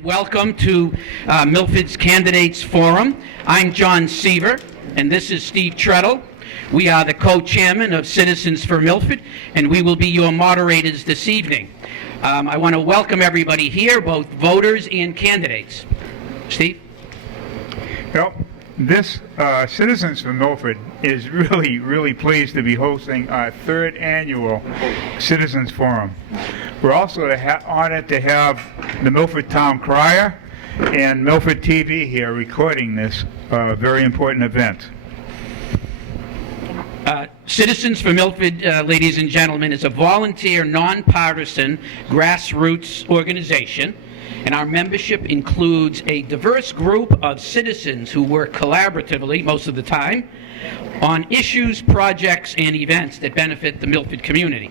and welcome to Milford's Candidates Forum. I'm John Seaver, and this is Steve Treadle. We are the co-chairman of Citizens for Milford, and we will be your moderators this evening. I want to welcome everybody here, both voters and candidates. Steve? Well, this Citizens for Milford is really pleased to be hosting our third annual Citizens Forum. We're also honored to have the Milford Town Crier and Milford TV here recording this very important event. Citizens for Milford, ladies and gentlemen, is a volunteer, nonpartisan, grassroots organization, and our membership includes a diverse group of citizens who work collaboratively, most of the time, on issues, projects, and events that benefit the Milford community.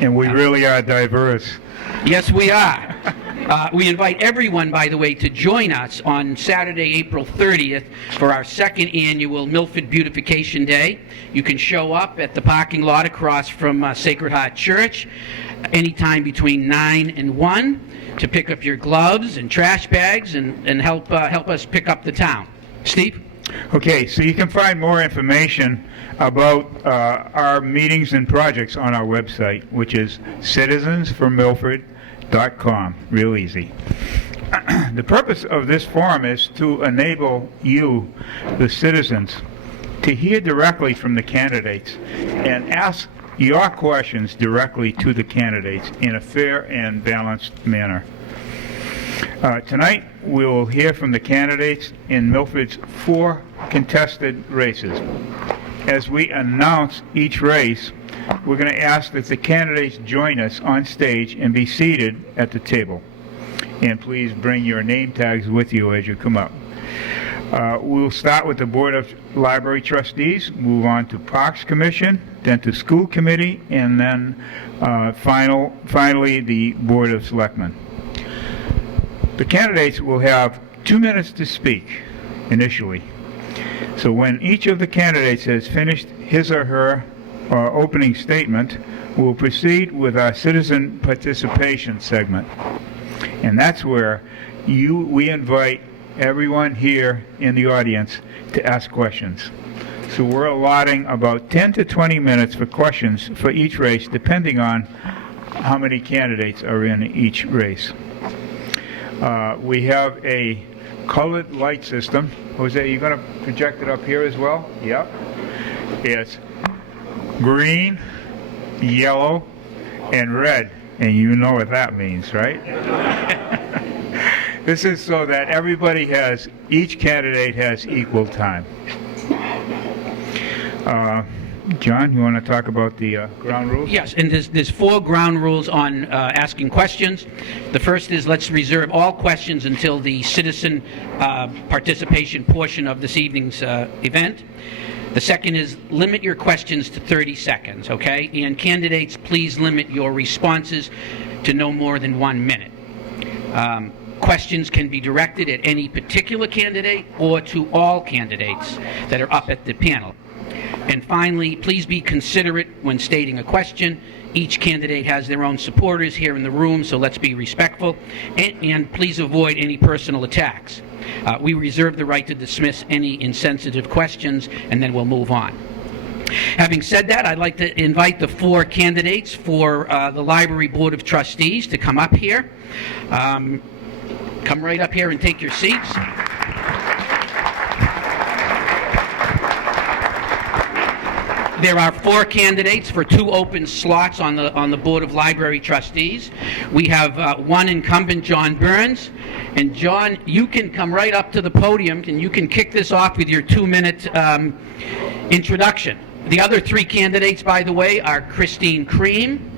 And we really are diverse. Yes, we are. We invite everyone, by the way, to join us on Saturday, April 30th for our second annual Milford Beautification Day. You can show up at the parking lot across from Sacred Heart Church anytime between 9 and 1 to pick up your gloves and trash bags and help us pick up the town. Steve? Okay, so you can find more information about our meetings and projects on our website, which is citizensformilford.com. Real easy. The purpose of this forum is to enable you, the citizens, to hear directly from the candidates and ask your questions directly to the candidates in a fair and balanced manner. Tonight, we will hear from the candidates in Milford's 4 contested races. As we announce each race, we're going to ask that the candidates join us on stage and be seated at the table. And please bring your name tags with you as you come up. We'll start with the Board of Library Trustees, move on to Parks Commission, then to School Committee, and then finally the Board of Selectmen. The candidates will have 2 minutes to speak initially. So when each of the candidates has finished his or her opening statement, we'll proceed with our citizen participation segment. And that's where we invite everyone here in the audience to ask questions. So we're allotting about 10 to 20 minutes for questions for each race, depending on how many candidates are in each race. We have a colored light system. Jose, are you going to project it up here as well? Yep. It's green, yellow, and red. And you know what that means, right? This is so that each candidate has equal time. John, you want to talk about the ground rules? Yes, and there's 4 ground rules on asking questions. The first is let's reserve all questions until the citizen participation portion of this evening's event. The second is limit your questions to 30 seconds, okay? And candidates, please limit your responses to no more than 1 minute. Questions can be directed at any particular candidate or to all candidates that are up at the panel. And finally, please be considerate when stating a question. Each candidate has their own supporters here in the room, so let's be respectful. And please avoid any personal attacks. We reserve the right to dismiss any insensitive questions, and then we'll move on. Having said that, I'd like to invite the 4 candidates for the Library Board of Trustees to come up here. Come right up here and take your seats. There are 4 candidates for 2 open slots on the Board of Library Trustees. We have 1 incumbent, John Burns. And John, you can come right up to the podium and you can kick this off with your 2-minute introduction. The other 3 candidates, by the way, are Christine Cream,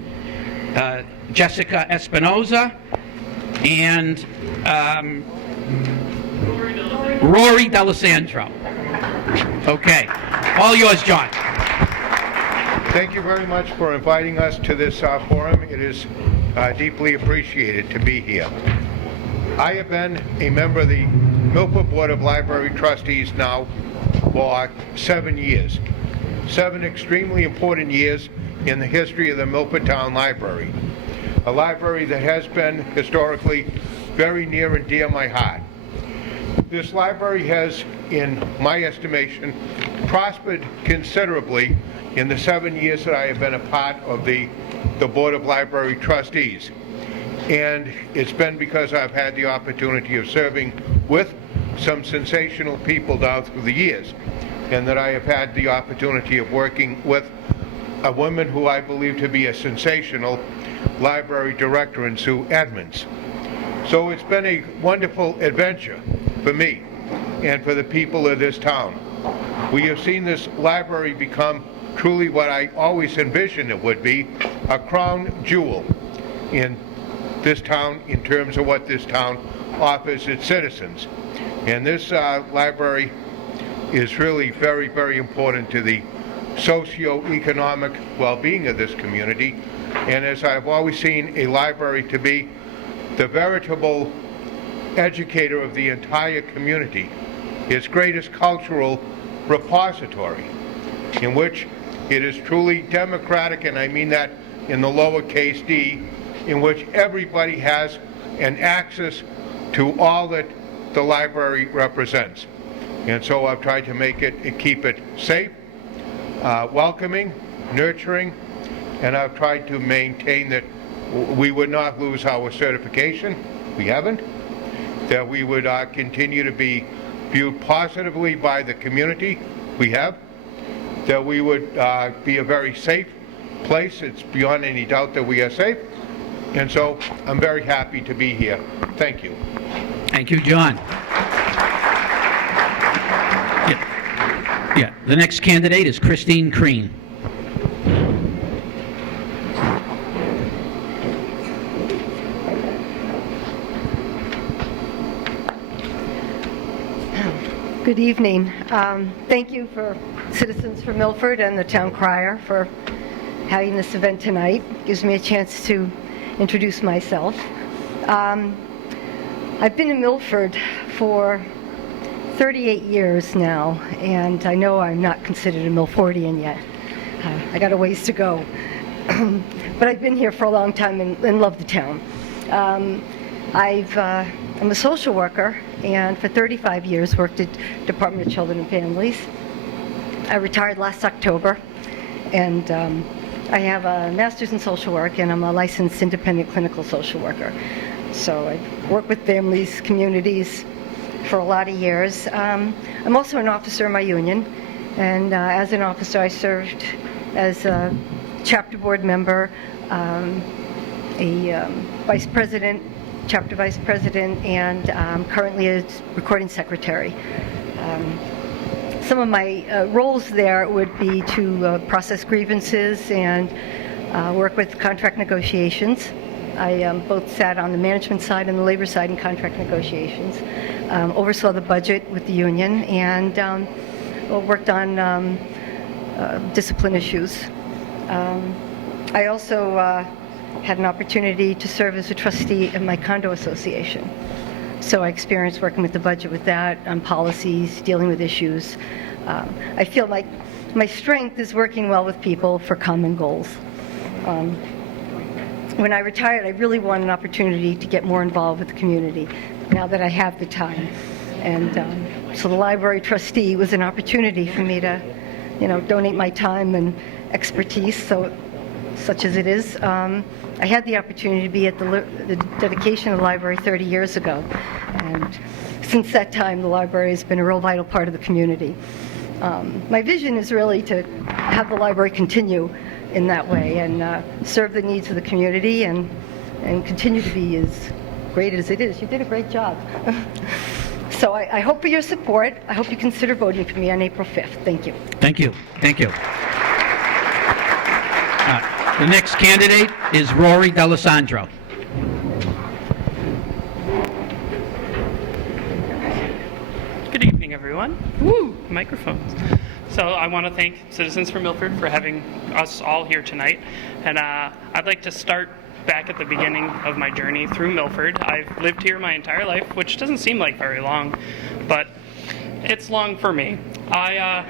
Jessica Espinoza, and Rory D'Alessandro. Okay. All yours, John. Thank you very much for inviting us to this forum. It is deeply appreciated to be here. I have been a member of the Milford Board of Library Trustees now for 7 years. 7 extremely important years in the history of the Milford Town Library. A library that has been historically very near and dear my heart. This library has, in my estimation, prospered considerably in the 7 years that I have been a part of the Board of Library Trustees. And it's been because I've had the opportunity of serving with some sensational people down through the years, and that I have had the opportunity of working with a woman who I believe to be a sensational library director in Sue Edmonds. So it's been a wonderful adventure for me and for the people of this town. We have seen this library become truly what I always envisioned it would be, a crown jewel in this town in terms of what this town offers its citizens. And this library is really very, very important to the socio-economic well-being of this community. And as I've always seen a library to be the veritable educator of the entire community, its greatest cultural repository, in which it is truly democratic, and I mean that in the lowercase d, in which everybody has an access to all that the library represents. And so I've tried to make it, keep it safe, welcoming, nurturing, and I've tried to maintain that we would not lose our certification. We haven't. That we would continue to be viewed positively by the community. We have. That we would be a very safe place. It's beyond any doubt that we are safe. And so I'm very happy to be here. Thank you. Thank you, John. Yeah. The next candidate is Christine Crean. Good evening. Thank you for Citizens for Milford and the Town Crier for having this event tonight. It gives me a chance to introduce myself. I've been in Milford for 38 years now, and I know I'm not considered a Milfordian yet. I got a ways to go. But I've been here for a long time and love the town. I'm a social worker, and for 35 years worked at Department of Children and Families. I retired last October, and I have a master's in social work, and I'm a licensed independent clinical social worker. So I work with families, communities for a lot of years. I'm also an officer in my union, and as an officer I served as a chapter board member, a vice president, chapter vice president, and currently a recording secretary. Some of my roles there would be to process grievances and work with contract negotiations. I both sat on the management side and the labor side in contract negotiations, oversaw the budget with the union, and worked on discipline issues. I also had an opportunity to serve as a trustee of my condo association. So I experienced working with the budget with that, on policies, dealing with issues. I feel like my strength is working well with people for common goals. When I retired, I really wanted an opportunity to get more involved with the community now that I have the time. And so the library trustee was an opportunity for me to, donate my time and expertise, such as it is. I had the opportunity to be at the dedication of the library 30 years ago. And since that time, the library has been a real vital part of the community. My vision is really to have the library continue in that way and serve the needs of the community and continue to be as great as it is. You did a great job. So I hope for your support. I hope you consider voting for me on April 5th. Thank you. Thank you. Thank you. The next candidate is Rory D'Alessandro. Good evening, everyone. Woo, microphones. So I want to thank Citizens for Milford for having us all here tonight. And I'd like to start back at the beginning of my journey through Milford. I've lived here my entire life, which doesn't seem like very long, but it's long for me. I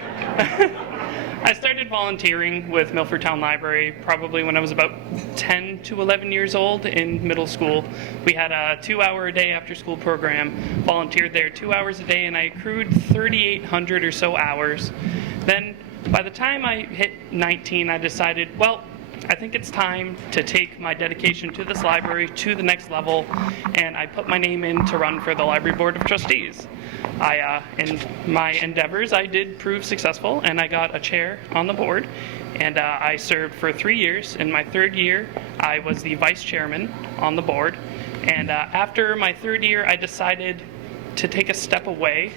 started volunteering with Milford Town Library probably when I was about 10 to 11 years old in middle school. We had a 2-hour-a-day after-school program, volunteered there 2 hours a day, and I accrued 3,800 or so hours. Then, by the time I hit 19, I decided, well, I think it's time to take my dedication to this library to the next level, and I put my name in to run for the Library Board of Trustees. In my endeavors, I did prove successful, and I got a chair on the board, and I served for 3 years. In my third year, I was the vice chairman on the board, and after my third year, I decided to take a step away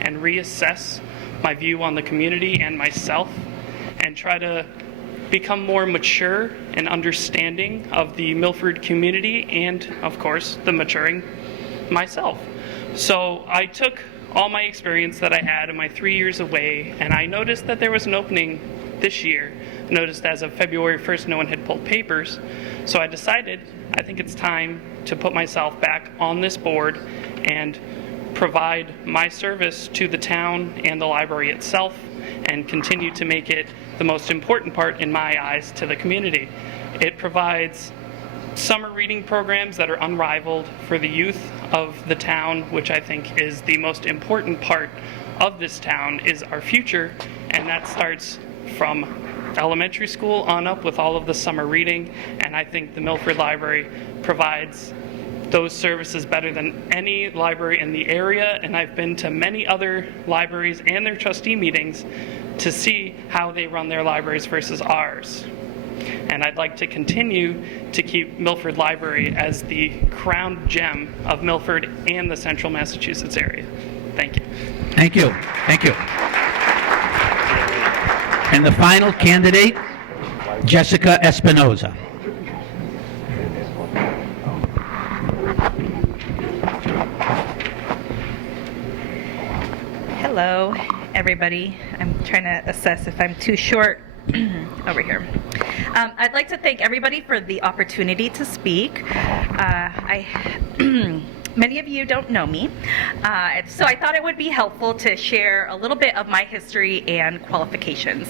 and reassess my view on the community and myself, and try to become more mature and understanding of the Milford community and, of course, the maturing myself. So I took all my experience that I had in my 3 years away, and I noticed that there was an opening this year. I noticed as of February 1st no one had pulled papers, so I decided I think it's time to put myself back on this board and provide my service to the town and the library itself, and continue to make it the most important part in my eyes to the community. It provides summer reading programs that are unrivaled for the youth of the town, which I think is the most important part of this town, is our future, and that starts from elementary school on up with all of the summer reading, and I think the Milford Library provides those services better than any library in the area, and I've been to many other libraries and their trustee meetings to see how they run their libraries versus ours. And I'd like to continue to keep Milford Library as the crown gem of Milford and the central Massachusetts area. Thank you. Thank you. Thank you. And the final candidate, Jessica Espinoza. Hello, everybody. I'm trying to assess if I'm too short over here. I'd like to thank everybody for the opportunity to speak. Many of you don't know me, so I thought it would be helpful to share a little bit of my history and qualifications.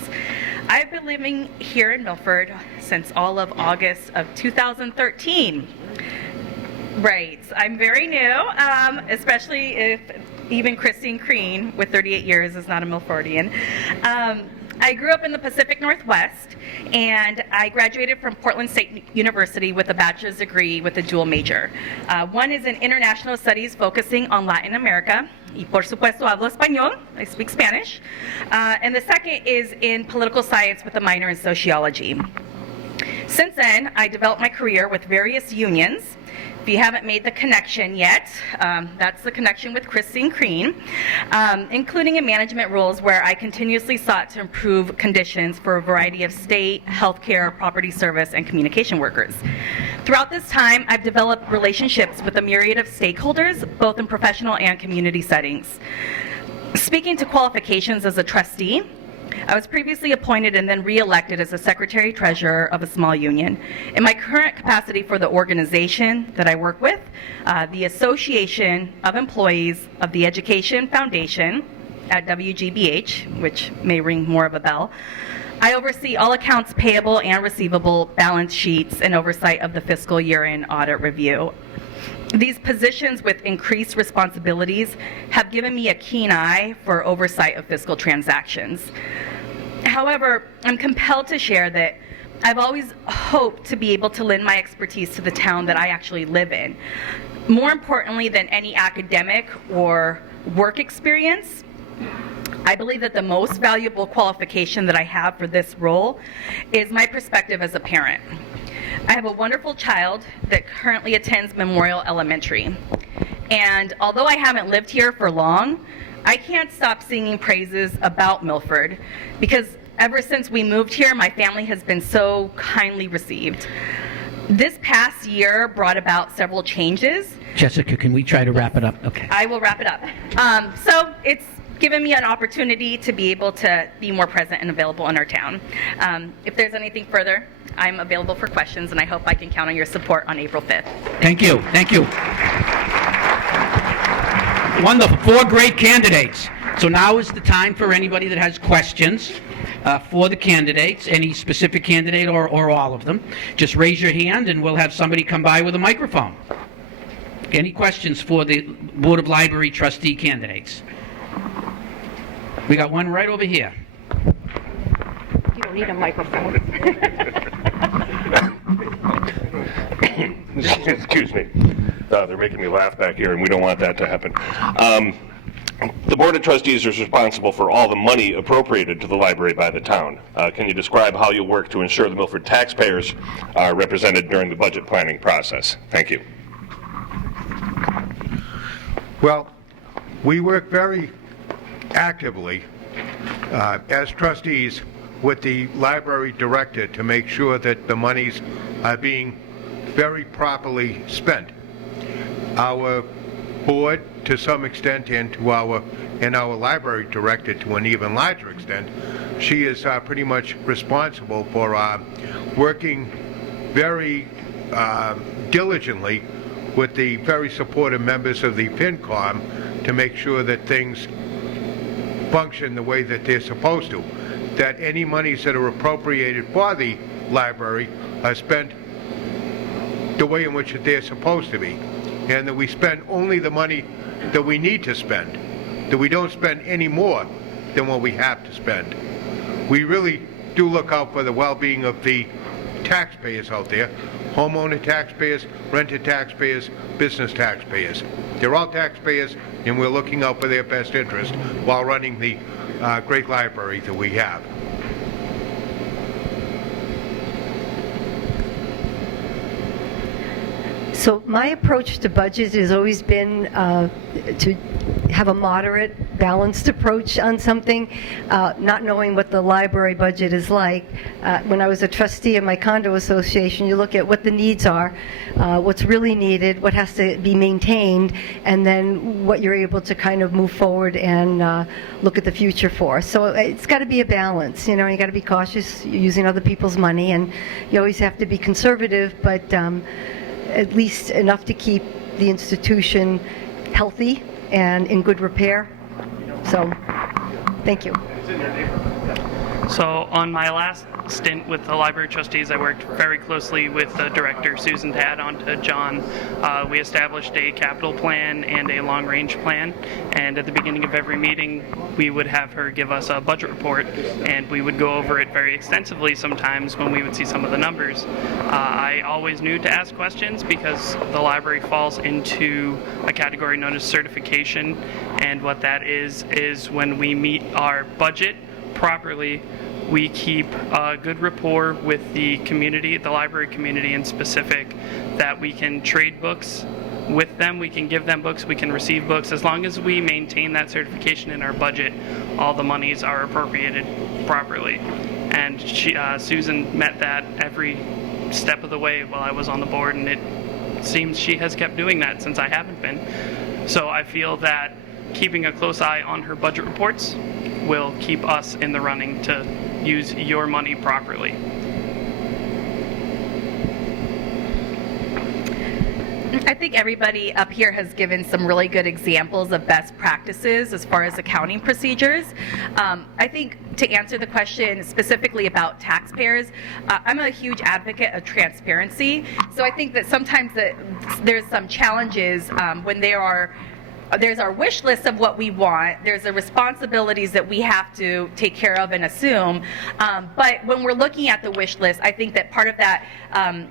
I've been living here in Milford since all of August of 2013. Right, I'm very new, especially if even Christine Crean, with 38 years, is not a Milfordian. I grew up in the Pacific Northwest, and I graduated from Portland State University with a bachelor's degree with a dual major. One is in international studies focusing on Latin America, y por supuesto hablo español, I speak Spanish, and the second is in political science with a minor in sociology. Since then, I developed my career with various unions. If you haven't made the connection yet, that's the connection with Christine Crean, including in management roles where I continuously sought to improve conditions for a variety of state, healthcare, property service, and communication workers. Throughout this time, I've developed relationships with a myriad of stakeholders, both in professional and community settings. Speaking to qualifications as a trustee, I was previously appointed and then re-elected as the Secretary-Treasurer of a small union. In my current capacity for the organization that I work with, the Association of Employees of the Education Foundation at WGBH, which may ring more of a bell, I oversee all accounts payable and receivable, balance sheets, and oversight of the fiscal year-end audit review. These positions with increased responsibilities have given me a keen eye for oversight of fiscal transactions. However, I'm compelled to share that I've always hoped to be able to lend my expertise to the town that I actually live in. More importantly than any academic or work experience, I believe that the most valuable qualification that I have for this role is my perspective as a parent. I have a wonderful child that currently attends Memorial Elementary. And although I haven't lived here for long, I can't stop singing praises about Milford because ever since we moved here, my family has been so kindly received. This past year brought about several changes. Jessica, can we try to wrap it up? Okay. I will wrap it up. So it's given me an opportunity to be able to be more present and available in our town. If there's anything further, I'm available for questions, and I hope I can count on your support on April 5th. Thank you. Thank you. Wonderful. 4 great candidates. So now is the time for anybody that has questions. for the candidates, any specific candidate or all of them. Just raise your hand and we'll have somebody come by with a microphone. Any questions for the Board of Library Trustee candidates? We got one right over here. You don't need a microphone. Excuse me. They're making me laugh back here, and we don't want that to happen. The Board of Trustees is responsible for all the money appropriated to the library by the town. Can you describe how you'll work to ensure the Milford taxpayers are represented during the budget planning process? Thank you. Well, we work very actively as trustees with the library director to make sure that the monies are being very properly spent. Our board, to some extent, and our library director to an even larger extent, she is pretty much responsible for working very diligently with the very supportive members of the FinCom to make sure that things function the way that they're supposed to, that any monies that are appropriated for the library are spent the way in which they're supposed to be, and that we spend only the money that we need to spend, that we don't spend any more than what we have to spend. We really do look out for the well-being of the taxpayers out there, homeowner taxpayers, renter taxpayers, business taxpayers. They're all taxpayers, and we're looking out for their best interest while running the great library that we have. So my approach to budget has always been to have a moderate, balanced approach on something, not knowing what the library budget is like. When I was a trustee of my condo association, you look at what the needs are, what's really needed, what has to be maintained, and then what you're able to kind of move forward and look at the future for. So it's got to be a balance. You know, you got to be cautious using other people's money, and you always have to be conservative, but at least enough to keep the institution healthy and in good repair. So, thank you. So on my last stint with the library trustees, I worked very closely with the director, Susan, to add on to John. We established a capital plan and a long-range plan, and at the beginning of every meeting, we would have her give us a budget report, and we would go over it very extensively sometimes when we would see some of the numbers. I always knew to ask questions because the library falls into a category known as certification, and what that is when we meet our budget properly, we keep a good rapport with the community, the library community in specific, that we can trade books with them, we can give them books, we can receive books. As long as we maintain that certification in our budget, all the monies are appropriated properly. And Susan met that every step of the way while I was on the board, and it seems she has kept doing that since I haven't been. So I feel that keeping a close eye on her budget reports will keep us in the running to use your money properly. I think everybody up here has given some really good examples of best practices as far as accounting procedures. I think to answer the question specifically about taxpayers, I'm a huge advocate of transparency. So I think that sometimes there's some challenges when there's our wish list of what we want, there's the responsibilities that we have to take care of and assume, but when we're looking at the wish list, I think that part of that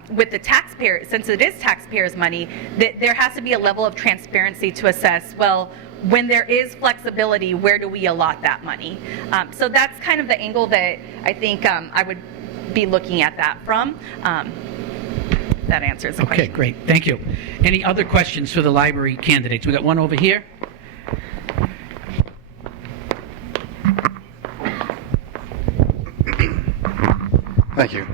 with the taxpayer, since it is taxpayers' money, that there has to be a level of transparency to assess, well, when there is flexibility, where do we allot that money? So that's kind of the angle that I think I would be looking at that from. That answers the question. Okay, great. Thank you. Any other questions for the library candidates? We got one over here. Thank you.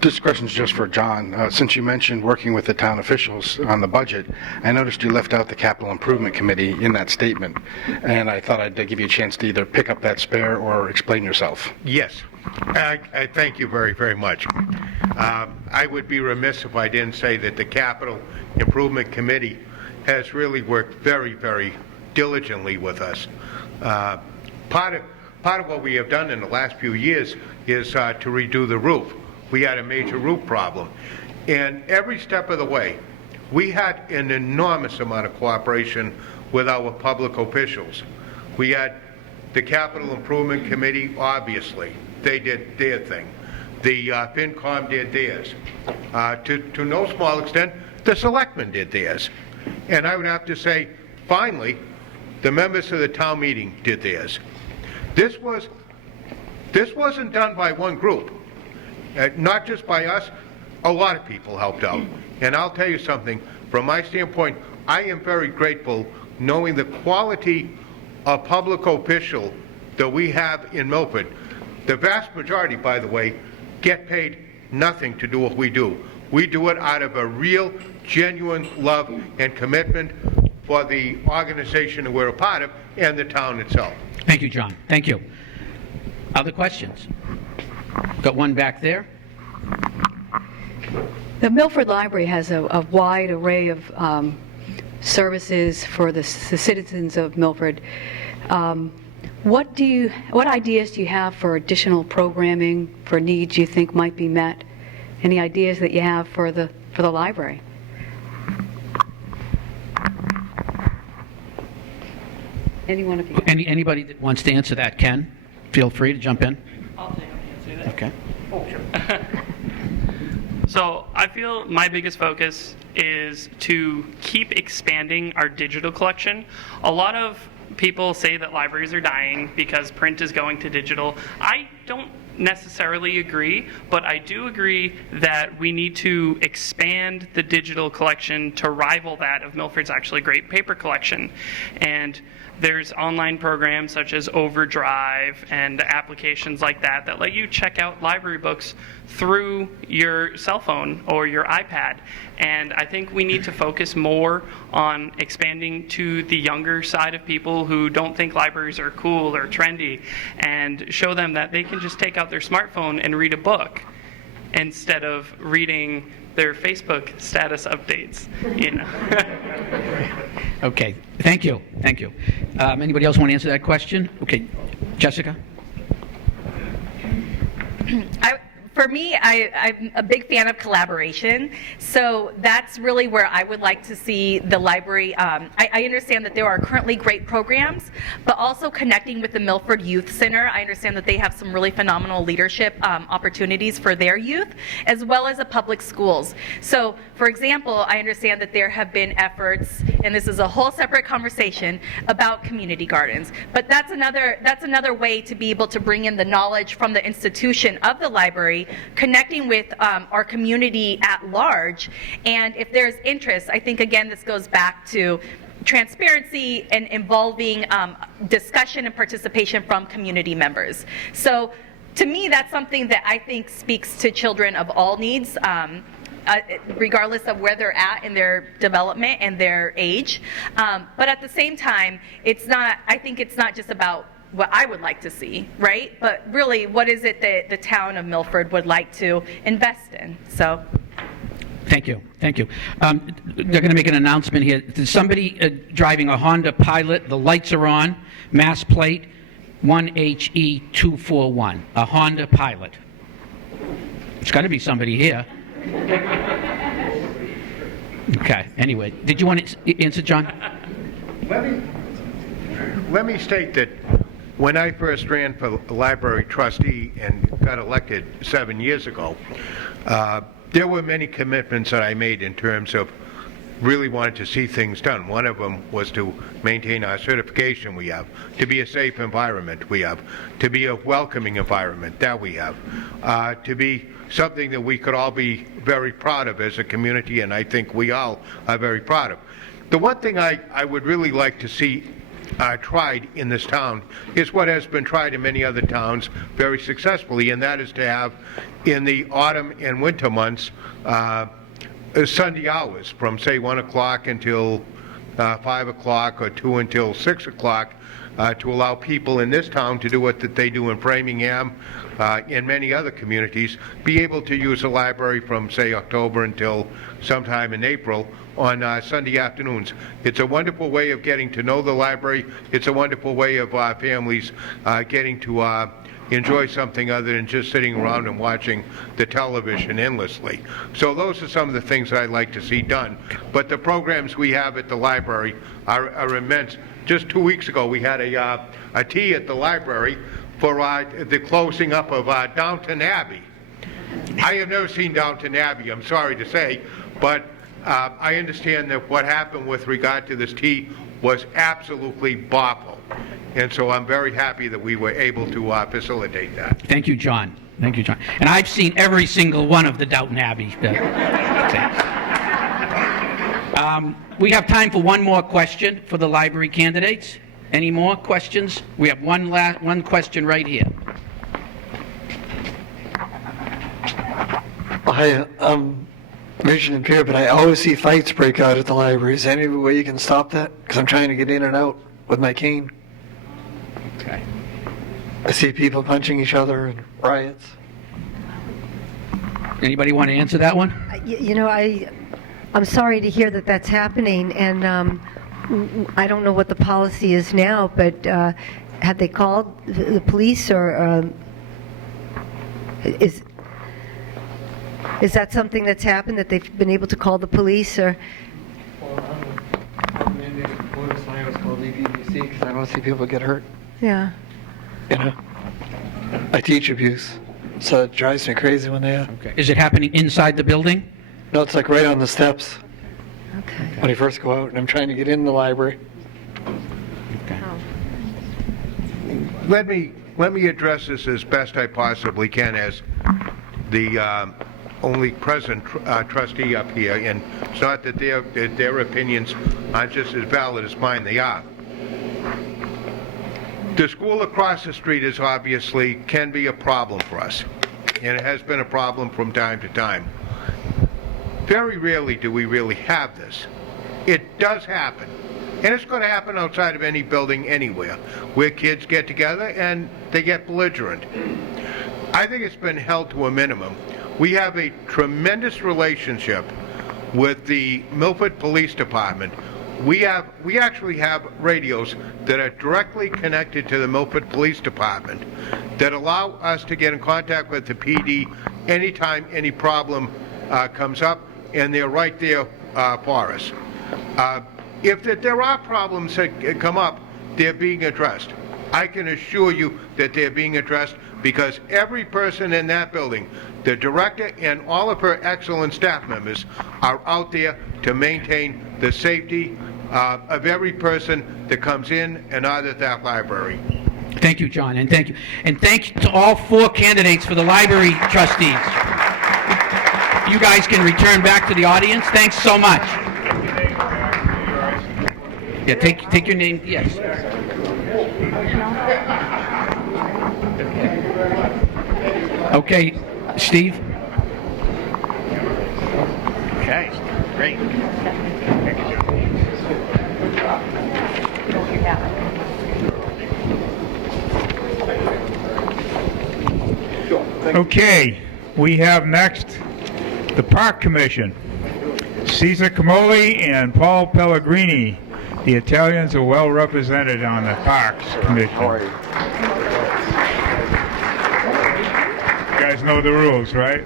This question is just for John. Since you mentioned working with the town officials on the budget, I noticed you left out the Capital Improvement Committee in that statement, and I thought I'd give you a chance to either pick up that spare or explain yourself. Yes. I thank you very, very much. I would be remiss if I didn't say that the Capital Improvement Committee has really worked very, very diligently with us. Part part of what we have done in the last few years is to redo the roof. We had a major roof problem. And every step of the way, we had an enormous amount of cooperation with our public officials. We had the Capital Improvement Committee, obviously. They did their thing. The FinCom did theirs. To no small extent, the selectmen did theirs. And I would have to say, finally, the members of the town meeting did theirs. This wasn't done by one group, not just by us. A lot of people helped out. And I'll tell you something, from my standpoint, I am very grateful knowing the quality of public official that we have in Milford. The vast majority, by the way, get paid nothing to do what we do. We do it out of a real, genuine love and commitment for the organization that we're a part of and the town itself. Thank you, John. Thank you. Other questions? Got one back there. The Milford Library has a wide array of services for the citizens of Milford. What ideas do you have for additional programming, for needs you think might be met? Any ideas that you have for the library? Any one of you? Anybody that wants to answer that, Ken, feel free to jump in. I'll answer that. Okay. Oh, sure. So I feel my biggest focus is to keep expanding our digital collection. A lot of people say that libraries are dying because print is going to digital. I don't necessarily agree, but I do agree that we need to expand the digital collection to rival that of Milford's actually great paper collection. And there's online programs such as Overdrive and applications like that that let you check out library books through your cell phone or your iPad. And I think we need to focus more on expanding to the younger side of people who don't think libraries are cool or trendy, and show them that they can just take out their smartphone and read a book instead of reading their Facebook status updates, you know. Okay. Thank you. Thank you. Anybody else want to answer that question? Okay. Jessica? For me, I'm a big fan of collaboration, so that's really where I would like to see the library. I understand that there are currently great programs, but also connecting with the Milford Youth Center. I understand that they have some really phenomenal leadership opportunities for their youth, as well as the public schools. So, for example, I understand that there have been efforts, and this is a whole separate conversation, about community gardens. But that's another way to be able to bring in the knowledge from the institution of the library, connecting with our community at large. And if there's interest, I think, again, this goes back to transparency and involving discussion and participation from community members. So to me, that's something that I think speaks to children of all needs, regardless of where they're at in their development and their age. But at the same time, I think it's not just about what I would like to see, right? But really, what is it that the town of Milford would like to invest in? So. Thank you. Thank you. They're going to make an announcement here. There's somebody driving a Honda Pilot. The lights are on. Mass plate 1HE241. A Honda Pilot. It's got to be somebody here. Okay. Anyway, did you want to answer, John? Let me state that when I first ran for library trustee and got elected 7 years ago, there were many commitments that I made in terms of really wanted to see things done. One of them was to maintain our certification we have, to be a safe environment we have, to be a welcoming environment that we have, to be something that we could all be very proud of as a community, and I think we all are very proud of. The one thing I would really like to see tried in this town is what has been tried in many other towns very successfully, and that is to have in the autumn and winter months Sunday hours from say 1 o'clock until 5 o'clock or 2 until 6 o'clock, to allow people in this town to do what that they do in Framingham and many other communities, be able to use the library from, say, October until sometime in April on Sunday afternoons. It's a wonderful way of getting to know the library. It's a wonderful way of families getting to enjoy something other than just sitting around and watching the television endlessly. So those are some of the things that I'd like to see done. But the programs we have at the library are immense. Just 2 weeks ago, we had a tea at the library for the closing up of Downton Abbey. I have never seen Downton Abbey, I'm sorry to say, but I understand that what happened with regard to this tea was absolutely awful. And so I'm very happy that we were able to facilitate that. Thank you, John. Thank you, John. And I've seen every single one of the Downton Abbey. We have time for one more question for the library candidates. Any more questions? We have one question right here. Hi, I'm vision impaired, but I always see fights break out at the library. Is there any way you can stop that? Because I'm trying to get in and out with my cane. Okay. I see people punching each other and riots. Anybody want to answer that one? You know, I'm sorry to hear that that's happening, and I don't know what the policy is now, but have they called the police, or is that something that's happened, that they've been able to call the police, or? I'm mandated notice when I was called EPBC because I don't see people get hurt. Yeah. You know, I teach abuse, so it drives me crazy when they. Okay. Is it happening inside the building? No, it's like right on the steps Okay. when you first go out, and I'm trying to get in the library. Okay. Let me address this as best I possibly can as the only present trustee up here, and it's not that their opinions aren't just as valid as mine, they are. The school across the street is obviously can be a problem for us, and it has been a problem from time to time. Very rarely do we really have this. It does happen, and it's going to happen outside of any building anywhere, where kids get together and they get belligerent. I think it's been held to a minimum. We have a tremendous relationship with the Milford Police Department. We actually have radios that are directly connected to the Milford Police Department that allow us to get in contact with the PD anytime any problem comes up, and they're right there for us. If there are problems that come up, they're being addressed. I can assure you that they're being addressed because every person in that building, the director and all of her excellent staff members, are out there to maintain the safety of every person that comes in and out of that library. Thank you, John, and thank you. And thank you to all 4 candidates for the library trustees. You guys can return back to the audience. Thanks so much. Yeah, take your name. Yes. Okay, Steve. Okay, great. Okay, we have next the Park Commission. Cesar Camoli and Paul Pellegrini. The Italians are well represented on the Parks Commission. You guys know the rules, right?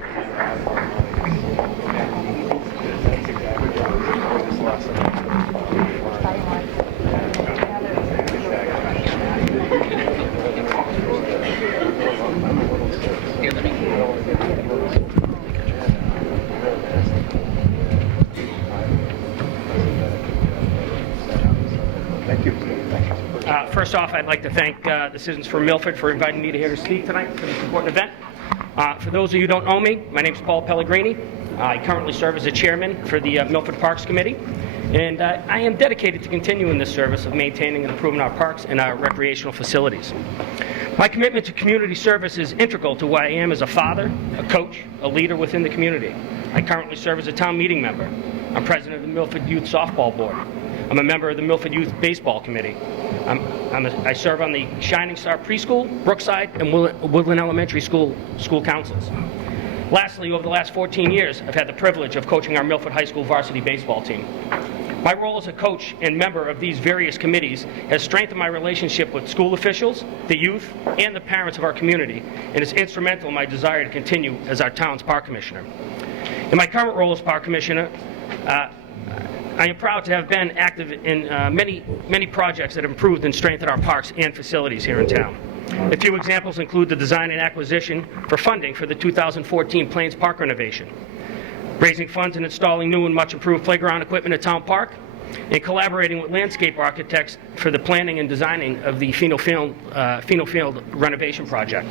First off, I'd like to thank the citizens from Milford for inviting me to here to speak tonight for this important event. For those of you who don't know me, my name is Paul Pellegrini. I currently serve as a chairman for the Milford Parks Committee, and I am dedicated to continuing this service of maintaining and improving our parks and our recreational facilities. My commitment to community service is integral to what I am as a father, a coach, a leader within the community. I currently serve as a town meeting member. I'm president of the Milford Youth Softball Board. I'm a member of the Milford Youth Baseball Committee. I serve on the Shining Star Preschool, Brookside, and Woodland Elementary School councils. Lastly, over the last 14 years, I've had the privilege of coaching our Milford High School varsity baseball team. My role as a coach and member of these various committees has strengthened my relationship with school officials, the youth, and the parents of our community, and is instrumental in my desire to continue as our town's park commissioner. In my current role as park commissioner, I am proud to have been active in many projects that improved and strengthened our parks and facilities here in town. A few examples include the design and acquisition for funding for the 2014 Plains Park renovation, raising funds and installing new and much improved playground equipment at Town Park, and collaborating with landscape architects for the planning and designing of the Pheno Field renovation project.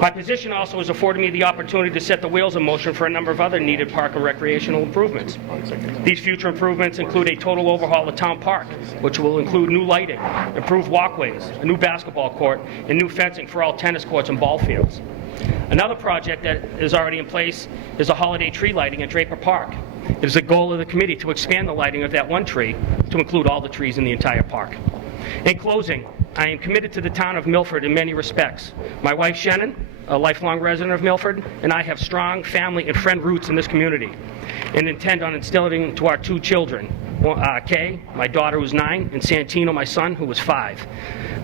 My position also has afforded me the opportunity to set the wheels in motion for a number of other needed park and recreational improvements. These future improvements include a total overhaul of Town Park, which will include new lighting, improved walkways, a new basketball court, and new fencing for all tennis courts and ball fields. Another project that is already in place is a holiday tree lighting at Draper Park. It is the goal of the committee to expand the lighting of that one tree to include all the trees in the entire park. In closing, I am committed to the town of Milford in many respects. My wife, Shannon, a lifelong resident of Milford, and I have strong family and friend roots in this community and intend on instilling to our two children, Kay, my daughter who's 9, and Santino, my son, who was 5.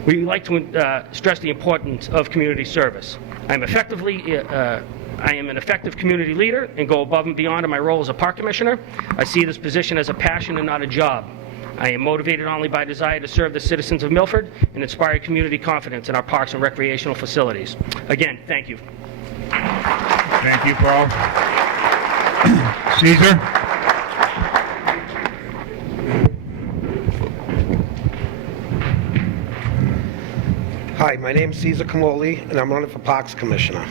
We like to stress the importance of community service. I am an effective community leader and go above and beyond in my role as a park commissioner. I see this position as a passion and not a job. I am motivated only by desire to serve the citizens of Milford and inspire community confidence in our parks and recreational facilities. Again, thank you. Thank you, Paul. Caesar? Hi, my name's Caesar Camoli, and I'm running for Parks Commissioner.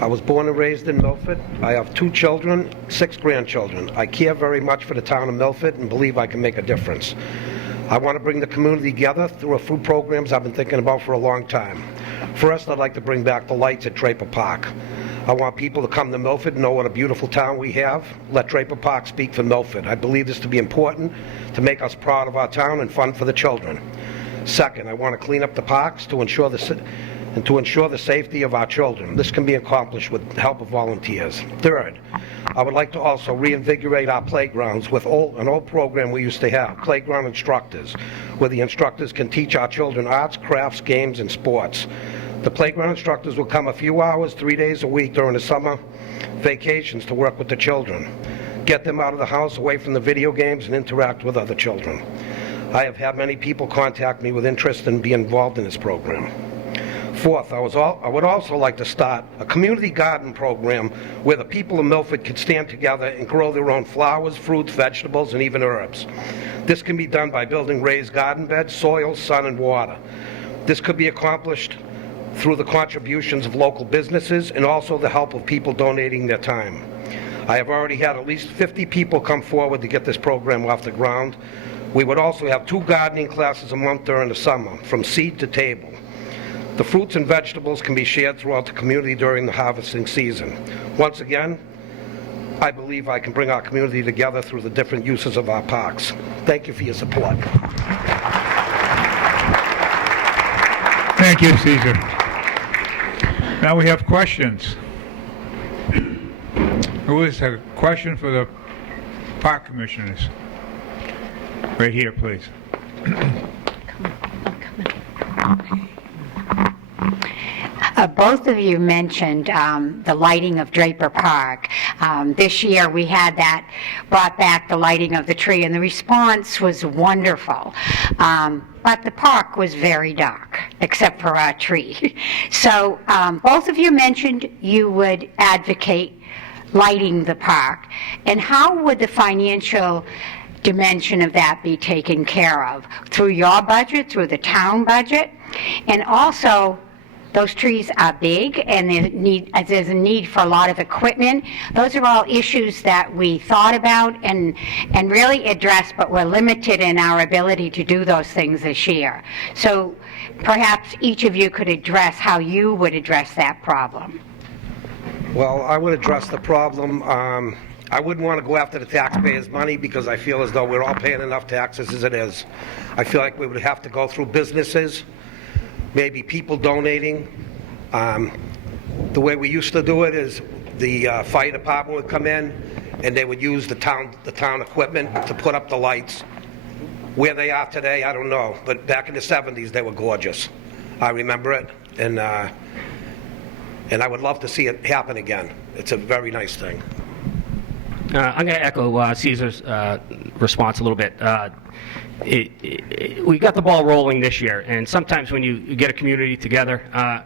I was born and raised in Milford. I have 2 children, 6 grandchildren. I care very much for the town of Milford and believe I can make a difference. I want to bring the community together through a few programs I've been thinking about for a long time. First, I'd like to bring back the lights at Draper Park. I want people to come to Milford and know what a beautiful town we have. Let Draper Park speak for Milford. I believe this to be important to make us proud of our town and fun for the children. Second, I want to clean up the parks to ensure the safety of our children. This can be accomplished with the help of volunteers. Third, I would like to also reinvigorate our playgrounds with an old program we used to have, Playground Instructors, where the instructors can teach our children arts, crafts, games, and sports. The playground instructors will come a few hours, 3 days a week during the summer vacations to work with the children, get them out of the house, away from the video games, and interact with other children. I have had many people contact me with interest in being involved in this program. Fourth, I would also like to start a community garden program where the people of Milford can stand together and grow their own flowers, fruits, vegetables, and even herbs. This can be done by building raised garden beds, soil, sun, and water. This could be accomplished through the contributions of local businesses and also the help of people donating their time. I have already had at least 50 people come forward to get this program off the ground. We would also have 2 gardening classes a month during the summer, from seed to table. The fruits and vegetables can be shared throughout the community during the harvesting season. Once again, I believe I can bring our community together through the different uses of our parks. Thank you for your support. Thank you, Caesar. Now we have questions. Who has a question for the park commissioners? Right here, please. Both of you mentioned the lighting of Draper Park. This year we had that, brought back the lighting of the tree, and the response was wonderful. But the park was very dark, except for our tree. So both of you mentioned you would advocate lighting the park. And how would the financial dimension of that be taken care of? Through your budget, through the town budget? And also, those trees are big, and there's a need for a lot of equipment. Those are all issues that we thought about and really addressed, but we're limited in our ability to do those things this year. So perhaps each of you could address how you would address that problem. Well, I would address the problem. I wouldn't want to go after the taxpayers' money because I feel as though we're all paying enough taxes as it is. I feel like we would have to go through businesses, maybe people donating. The way we used to do it is the fire department would come in and they would use the town equipment to put up the lights. Where they are today, I don't know. But back in the 70s, they were gorgeous. I remember it, and I would love to see it happen again. It's a very nice thing. I'm going to echo Caesar's response a little bit. We got the ball rolling this year, and sometimes when you get a community together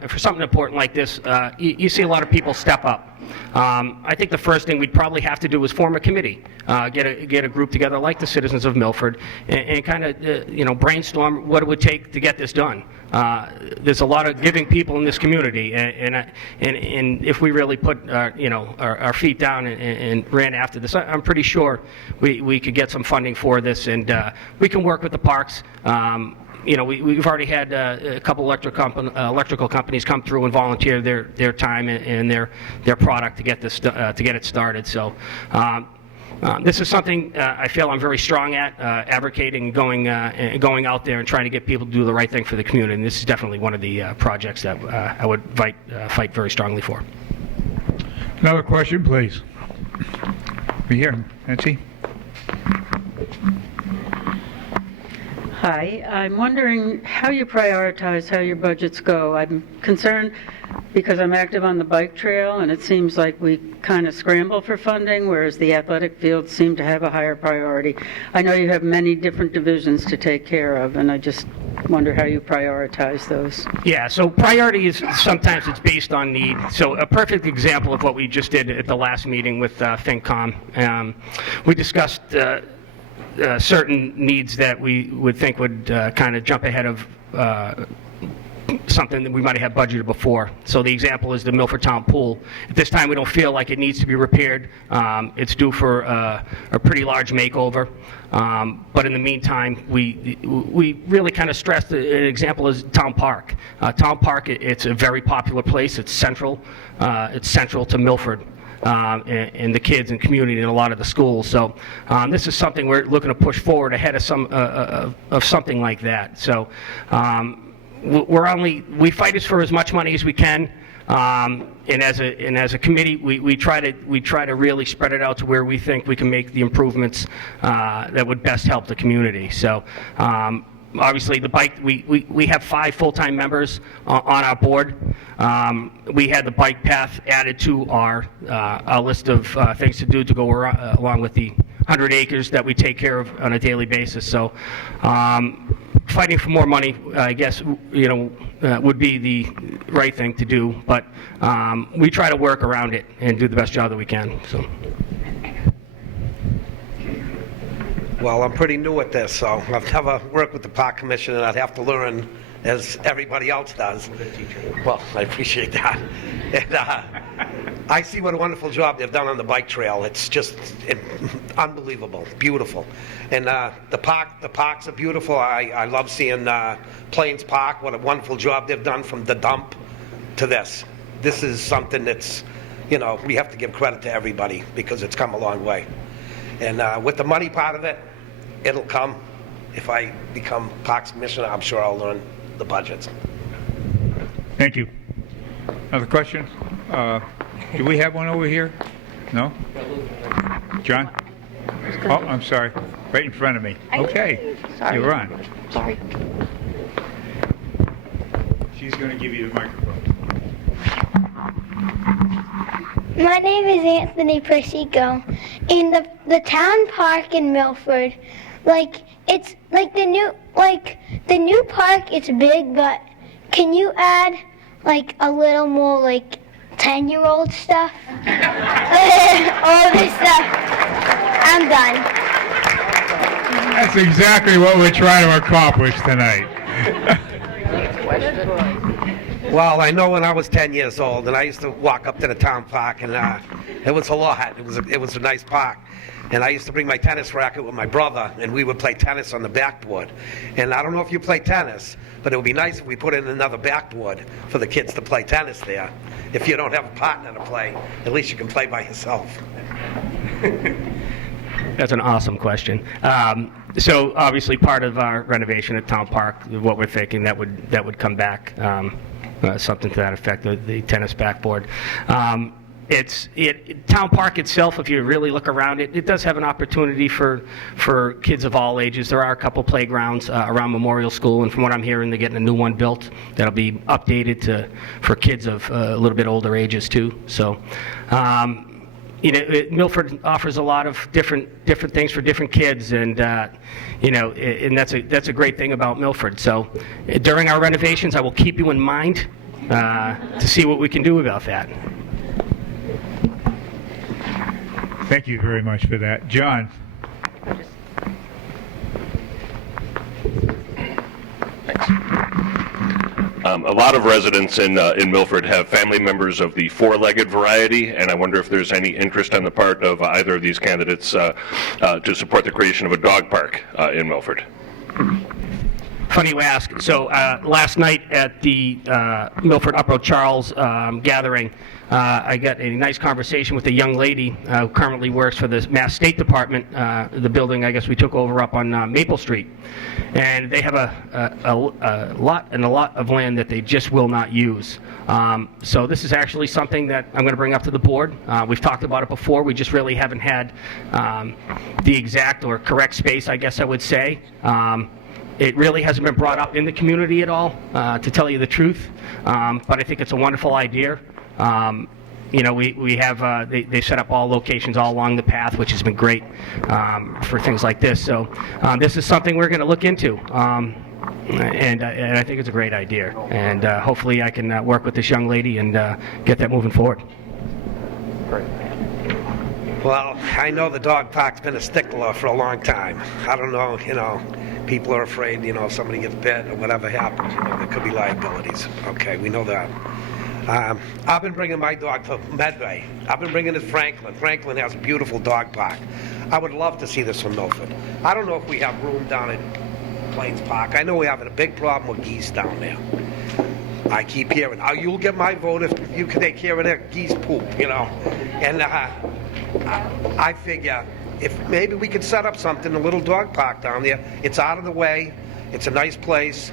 for something important like this, you see a lot of people step up. I think the first thing we'd probably have to do is form a committee, get a group together like the citizens of Milford, and kind of brainstorm what it would take to get this done. There's a lot of giving people in this community, and if we really put our feet down and ran after this, I'm pretty sure we could get some funding for this, and we can work with the parks. We've already had a couple electrical companies come through and volunteer their time and their product to get this to get it started. So this is something I feel I'm very strong at, advocating, going out there and trying to get people to do the right thing for the community. And this is definitely one of the projects that I would fight very strongly for. Another question, please. Over here, Nancy. Hi, I'm wondering how you prioritize how your budgets go. I'm concerned because I'm active on the bike trail, and it seems like we kind of scramble for funding, whereas the athletic fields seem to have a higher priority. I know you have many different divisions to take care of, and I just wonder how you prioritize those. Yeah, so priority is sometimes it's based on need. So a perfect example of what we just did at the last meeting with FinCom, we discussed certain needs that we would think would kind of jump ahead of something that we might have budgeted before. So the example is the Milford Town Pool. At this time, we don't feel like it needs to be repaired. It's due for a pretty large makeover. But in the meantime, we really kind of stressed an example is Town Park. Town Park, it's a very popular place. It's central. It's central to Milford. And the kids and community and a lot of the schools. So this is something we're looking to push forward ahead of something like that. So we fight as for as much money as we can. And as a committee, we try to really spread it out to where we think we can make the improvements that would best help the community. So. Obviously, the bike, we have 5 full-time members on our board. We had the bike path added to our list of things to do to go along with the 100 acres that we take care of on a daily basis. So fighting for more money, I guess, would be the right thing to do. But we try to work around it and do the best job that we can. So. Well, I'm pretty new at this, so I've never worked with the park commission, and I'd have to learn as everybody else does. Well, I appreciate that. And I see what a wonderful job they've done on the bike trail. It's just unbelievable, beautiful. And the parks are beautiful. I love seeing Plains Park. What a wonderful job they've done from the dump to this. This is something that's, we have to give credit to everybody because it's come a long way. And with the money part of it, it'll come. If I become Parks Commissioner, I'm sure I'll learn the budgets. Thank you. Other questions? Do we have one over here? No? John? Oh, I'm sorry. Right in front of me. Okay. Sorry. You're on. Sorry. She's going to give you the microphone. My name is Anthony Persico. In the town park in Milford, it's like the new park, it's big, but can you add a little more 10-year-old stuff? All this stuff. I'm done. That's exactly what we're trying to accomplish tonight. Well, I know when I was 10 years old, and I used to walk up to the town park, and it was a lot. It was a nice park. And I used to bring my tennis racket with my brother, and we would play tennis on the backboard. And I don't know if you play tennis, but it would be nice if we put in another backboard for the kids to play tennis there. If you don't have a partner to play, at least you can play by yourself. That's an awesome question. So obviously part of our renovation at Town Park, what we're thinking that would come back, something to that effect, the tennis backboard. Town Park itself, if you really look around it, it does have an opportunity for kids of all ages. There are a couple playgrounds around Memorial School, and from what I'm hearing, they're getting a new one built that'll be updated for kids of a little bit older ages too. So, Milford offers a lot of different things for different kids, and and that's a great thing about Milford. So, during our renovations, I will keep you in mind to see what we can do about that. Thank you very much for that. John? Thanks. A lot of residents in Milford have family members of the four-legged variety, and I wonder if there's any interest on the part of either of these candidates to support the creation of a dog park in Milford. Funny you ask. So last night at the Milford Upper Charles gathering, I got a nice conversation with a young lady who currently works for the Mass State Department, the building I guess we took over up on Maple Street. And they have a lot of land that they just will not use. So this is actually something that I'm going to bring up to the board. We've talked about it before. We just really haven't had the exact or correct space, I guess I would say. It really hasn't been brought up in the community at all, to tell you the truth. But I think it's a wonderful idea. We have, they set up all locations all along the path, which has been great for things like this. So this is something we're going to look into. And I think it's a great idea. And hopefully I can work with this young lady and get that moving forward. Great. Well, I know the dog park's been a stickler for a long time. I don't know, people are afraid, if somebody gets bit or whatever happens, there could be liabilities. Okay, we know that. I've been bringing my dog to Medway. I've been bringing it to Franklin. Franklin has a beautiful dog park. I would love to see this from Milford. I don't know if we have room down at Plains Park. I know we're having a big problem with geese down there. I keep hearing, you'll get my vote if you can take care of that geese poop, And I figure if maybe we could set up something, a little dog park down there. It's out of the way. It's a nice place.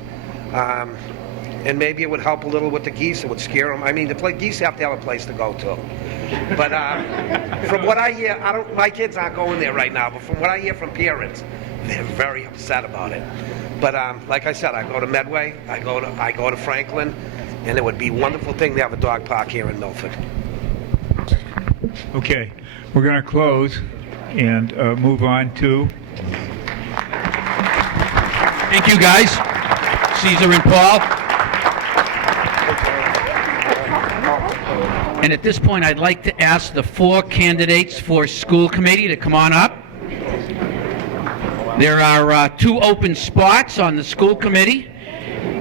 And maybe it would help a little with the geese. It would scare them. I mean, geese have to have a place to go to. But from what I hear, my kids aren't going there right now, but from what I hear from parents, they're very upset about it. But like I said, I go to Medway, I go to Franklin, and it would be a wonderful thing to have a dog park here in Milford. Okay, we're going to close and move on to... Thank you, guys. Caesar and Paul. And at this point, I'd like to ask the four candidates for school committee to come on up. There are 2 open spots on the school committee,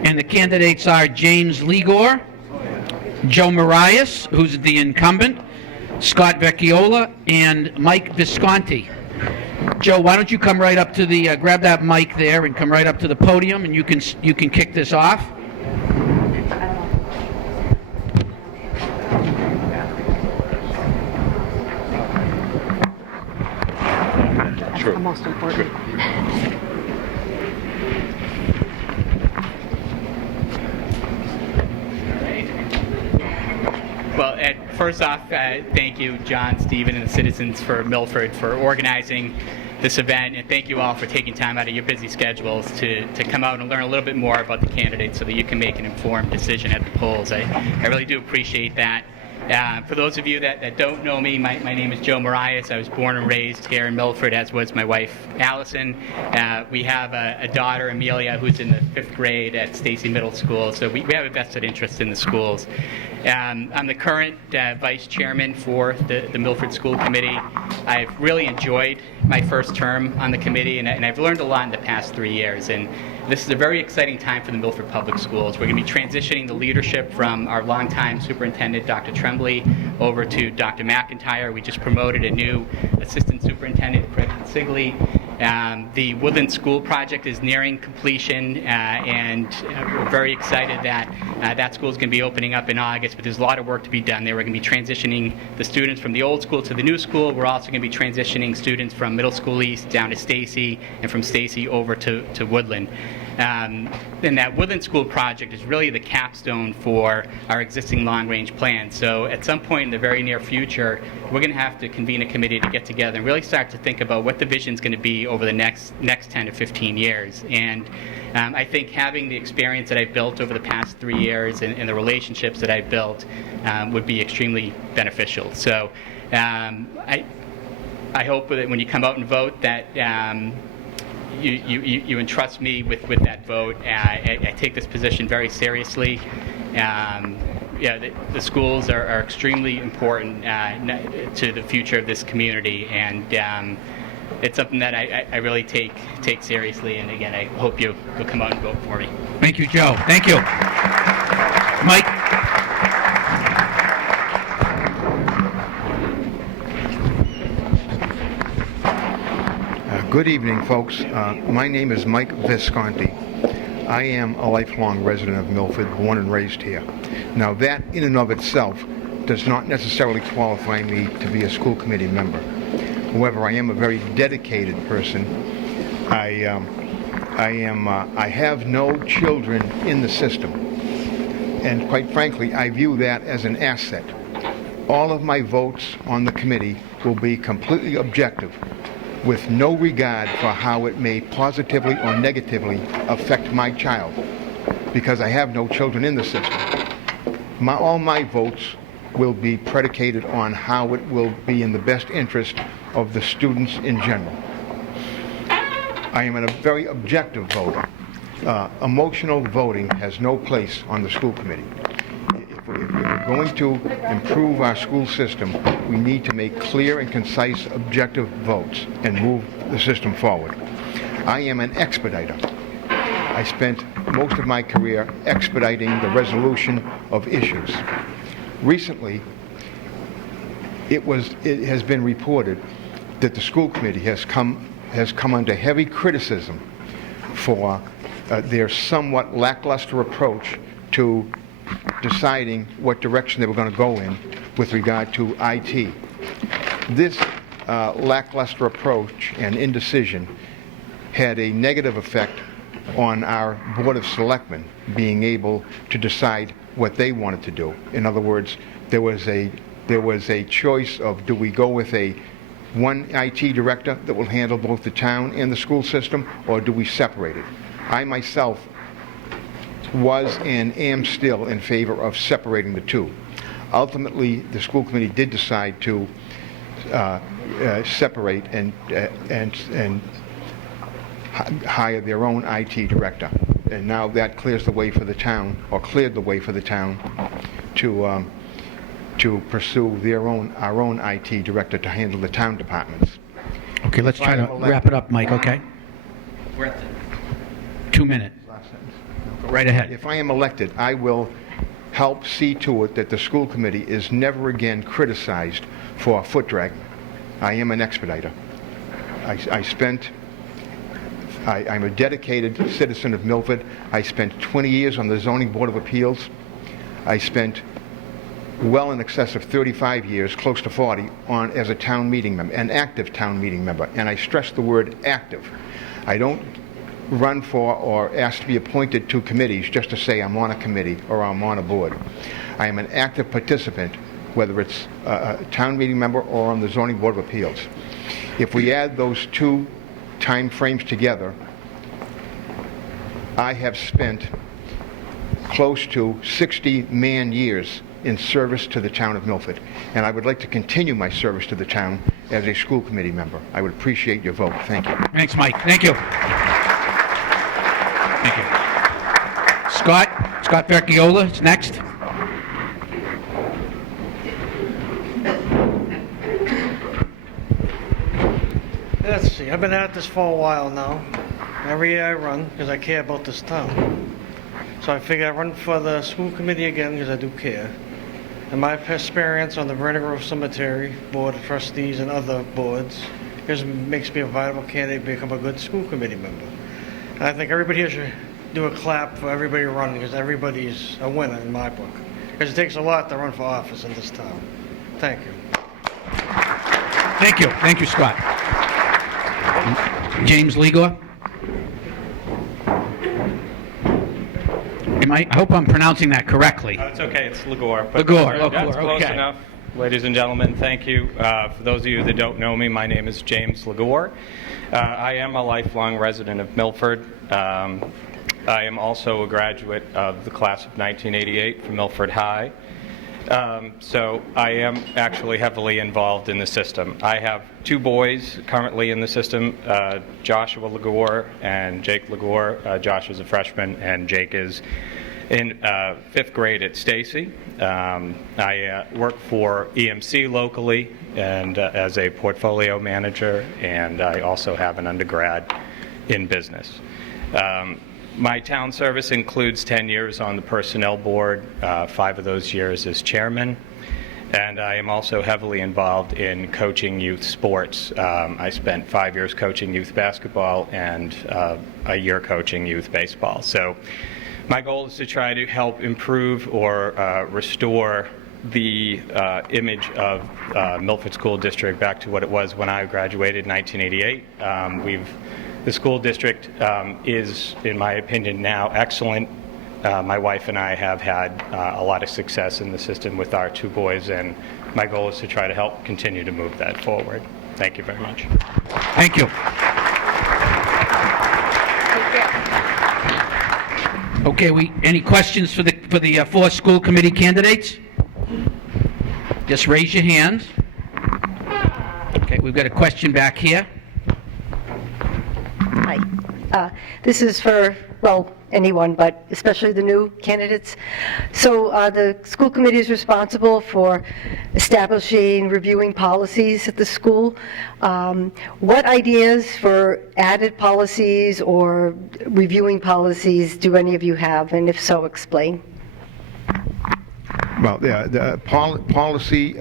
and the candidates are James Ligor, Joe Marias, who's the incumbent, Scott Vecchiola, and Mike Visconti. Joe, why don't you come right up to the, grab that mic there and come right up to the podium, and you can kick this off. That's the most important. Well, first off, thank you, John, Stephen, and the citizens for Milford for organizing this event, and thank you all for taking time out of your busy schedules to come out and learn a little bit more about the candidates so that you can make an informed decision at the polls. I really do appreciate that. For those of you that don't know me, my name is Joe Marias. I was born and raised here in Milford, as was my wife, Allison. We have a daughter, Amelia, who's in the 5th grade at Stacy Middle School, so we have a vested interest in the schools. I'm the current vice chairman for the Milford School Committee. I've really enjoyed my first term on the committee, and I've learned a lot in the past 3 years. And this is a very exciting time for the Milford Public Schools. We're going to be transitioning the leadership from our longtime superintendent, Dr. Tremblay, over to Dr. McIntyre. We just promoted a new assistant superintendent, Craig Consigli. The Woodland School project is nearing completion, and we're very excited that that school is going to be opening up in August, but there's a lot of work to be done there. We're going to be transitioning the students from the old school to the new school. We're also going to be transitioning students from Middle School East down to Stacy, and from Stacy over to Woodland. And that Woodland School project is really the capstone for our existing long-range plan. So at some point in the very near future, we're going to have to convene a committee to get together and really start to think about what the vision is going to be over the next 10 to 15 years. And I think having the experience that I've built over the past 3 years and the relationships that I've built would be extremely beneficial. So I hope that when you come out and vote that you entrust me with that vote. I take this position very seriously. The schools are extremely important to the future of this community, and it's something that I really take seriously. And again, I hope you'll come out and vote for me. Thank you, Joe. Thank you. Mike? Good evening, folks. My name is Mike Visconti. I am a lifelong resident of Milford, born and raised here. Now, that in and of itself does not necessarily qualify me to be a school committee member. However, I am a very dedicated person. I have no children in the system, and quite frankly, I view that as an asset. All of my votes on the committee will be completely objective, with no regard for how it may positively or negatively affect my child, because I have no children in the system. All my votes will be predicated on how it will be in the best interest of the students in general. I am a very objective voter. Emotional voting has no place on the school committee. If we're going to improve our school system, we need to make clear and concise objective votes and move the system forward. I am an expediter. I spent most of my career expediting the resolution of issues. Recently, it has been reported that the school committee has come under heavy criticism for their somewhat lackluster approach to deciding what direction they were going to go in with regard to IT. This lackluster approach and indecision had a negative effect on our Board of Selectmen being able to decide what they wanted to do. In other words, there was a choice of, do we go with one IT director that will handle both the town and the school system, or do we separate it? I myself was and am still in favor of separating the two. Ultimately, the school committee did decide to separate and hire their own IT director. And now that clears the way for the town, or cleared the way for the town to pursue our own IT director to handle the town departments. Okay, let's try to wrap it up, Mike, okay? We're at 2 minutes. Go right ahead. If I am elected, I will help see to it that the school committee is never again criticized for foot dragging. I am an expediter. I'm a dedicated citizen of Milford. I spent 20 years on the Zoning Board of Appeals. I spent well in excess of 35 years, close to 40, as a town meeting member, an active town meeting member. And I stress the word active. I don't run for or ask to be appointed to committees just to say I'm on a committee or I'm on a board. I am an active participant, whether it's a town meeting member or on the Zoning Board of Appeals. If we add those two time frames together, I have spent close to 60 man-years in service to the town of Milford, and I would like to continue my service to the town as a school committee member. I would appreciate your vote. Thank you. Thanks, Mike. Thank you. Thank you. Scott Vecchiola is next. Let's see, I've been at this for a while now. Every year I run because I care about this town. So I figure I run for the school committee again because I do care. And my experience on the Vernon Grove Cemetery Board of Trustees and other boards because it makes me a viable candidate to become a good school committee member. And I think everybody here should do a clap for everybody running, because everybody's a winner in my book. Because it takes a lot to run for office in this town. Thank you. Thank you. Thank you, Scott. James Ligor. I hope I'm pronouncing that correctly. It's okay. It's Ligor. Ligor. That's close Okay. enough. Ladies and gentlemen, thank you. For those of you that don't know me, my name is James Ligor. I am a lifelong resident of Milford. I am also a graduate of the class of 1988 from Milford High. So I am actually heavily involved in the system. I have two boys currently in the system, Joshua Ligor and Jake Ligor. Josh is a freshman and Jake is in 5th grade at Stacy. I work for EMC locally and as a portfolio manager, and I also have an undergrad in business. My town service includes 10 years on the personnel board, 5 of those years as chairman, and I am also heavily involved in coaching youth sports. I spent 5 years coaching youth basketball and a year coaching youth baseball. So my goal is to try to help improve or restore the image of Milford School District back to what it was when I graduated in 1988. The school district is, in my opinion, now excellent. My wife and I have had a lot of success in the system with our 2 boys, and my goal is to try to help continue to move that forward. Thank you very much. Thank you. Okay, any questions for the 4 school committee candidates? Just raise your hands. Okay, we've got a question back here. Hi. This is for, well, anyone, but especially the new candidates. So the school committee is responsible for establishing, reviewing policies at the school. What ideas for added policies or reviewing policies do any of you have? And if so, explain. Well, the policy,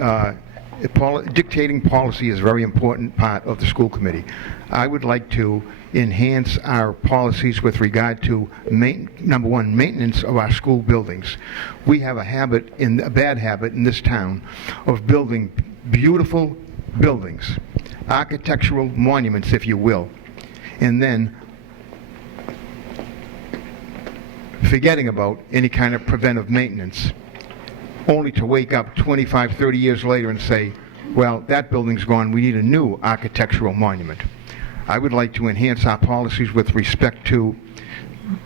dictating policy is a very important part of the school committee. I would like to enhance our policies with regard to, number one, maintenance of our school buildings. We have a bad habit in this town of building beautiful buildings, architectural monuments, if you will, and then forgetting about any kind of preventive maintenance, only to wake up 25, 30 years later and say, well, that building's gone, we need a new architectural monument. I would like to enhance our policies with respect to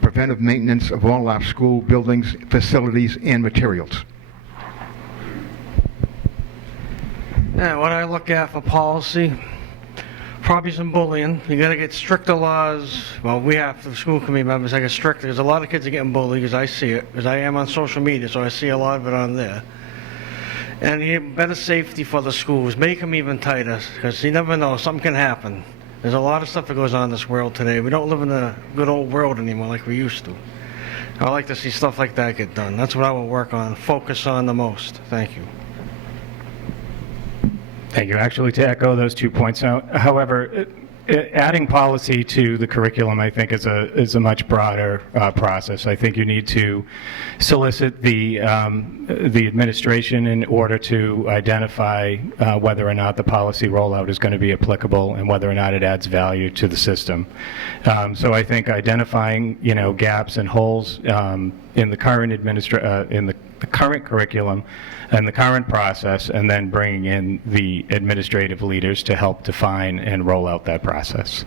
preventive maintenance of all our school buildings, facilities, and materials. Yeah, what I look at for policy, probably some bullying. You got to get stricter laws. Well, we have, the school committee members, I get stricter, because a lot of kids are getting bullied, because I see it, because I am on social media, so I see a lot of it on there. And you get better safety for the schools. Make them even tighter, because you never know, something can happen. There's a lot of stuff that goes on in this world today. We don't live in the good old world anymore like we used to. I like to see stuff like that get done. That's what I will work on, focus on the most. Thank you. Thank you. Actually, to echo those 2 points, however, adding policy to the curriculum, I think, is a much broader process. I think you need to solicit the administration in order to identify whether or not the policy rollout is going to be applicable and whether or not it adds value to the system. So I think identifying, gaps and holes in the current in the current curriculum and the current process, and then bringing in the administrative leaders to help define and roll out that process.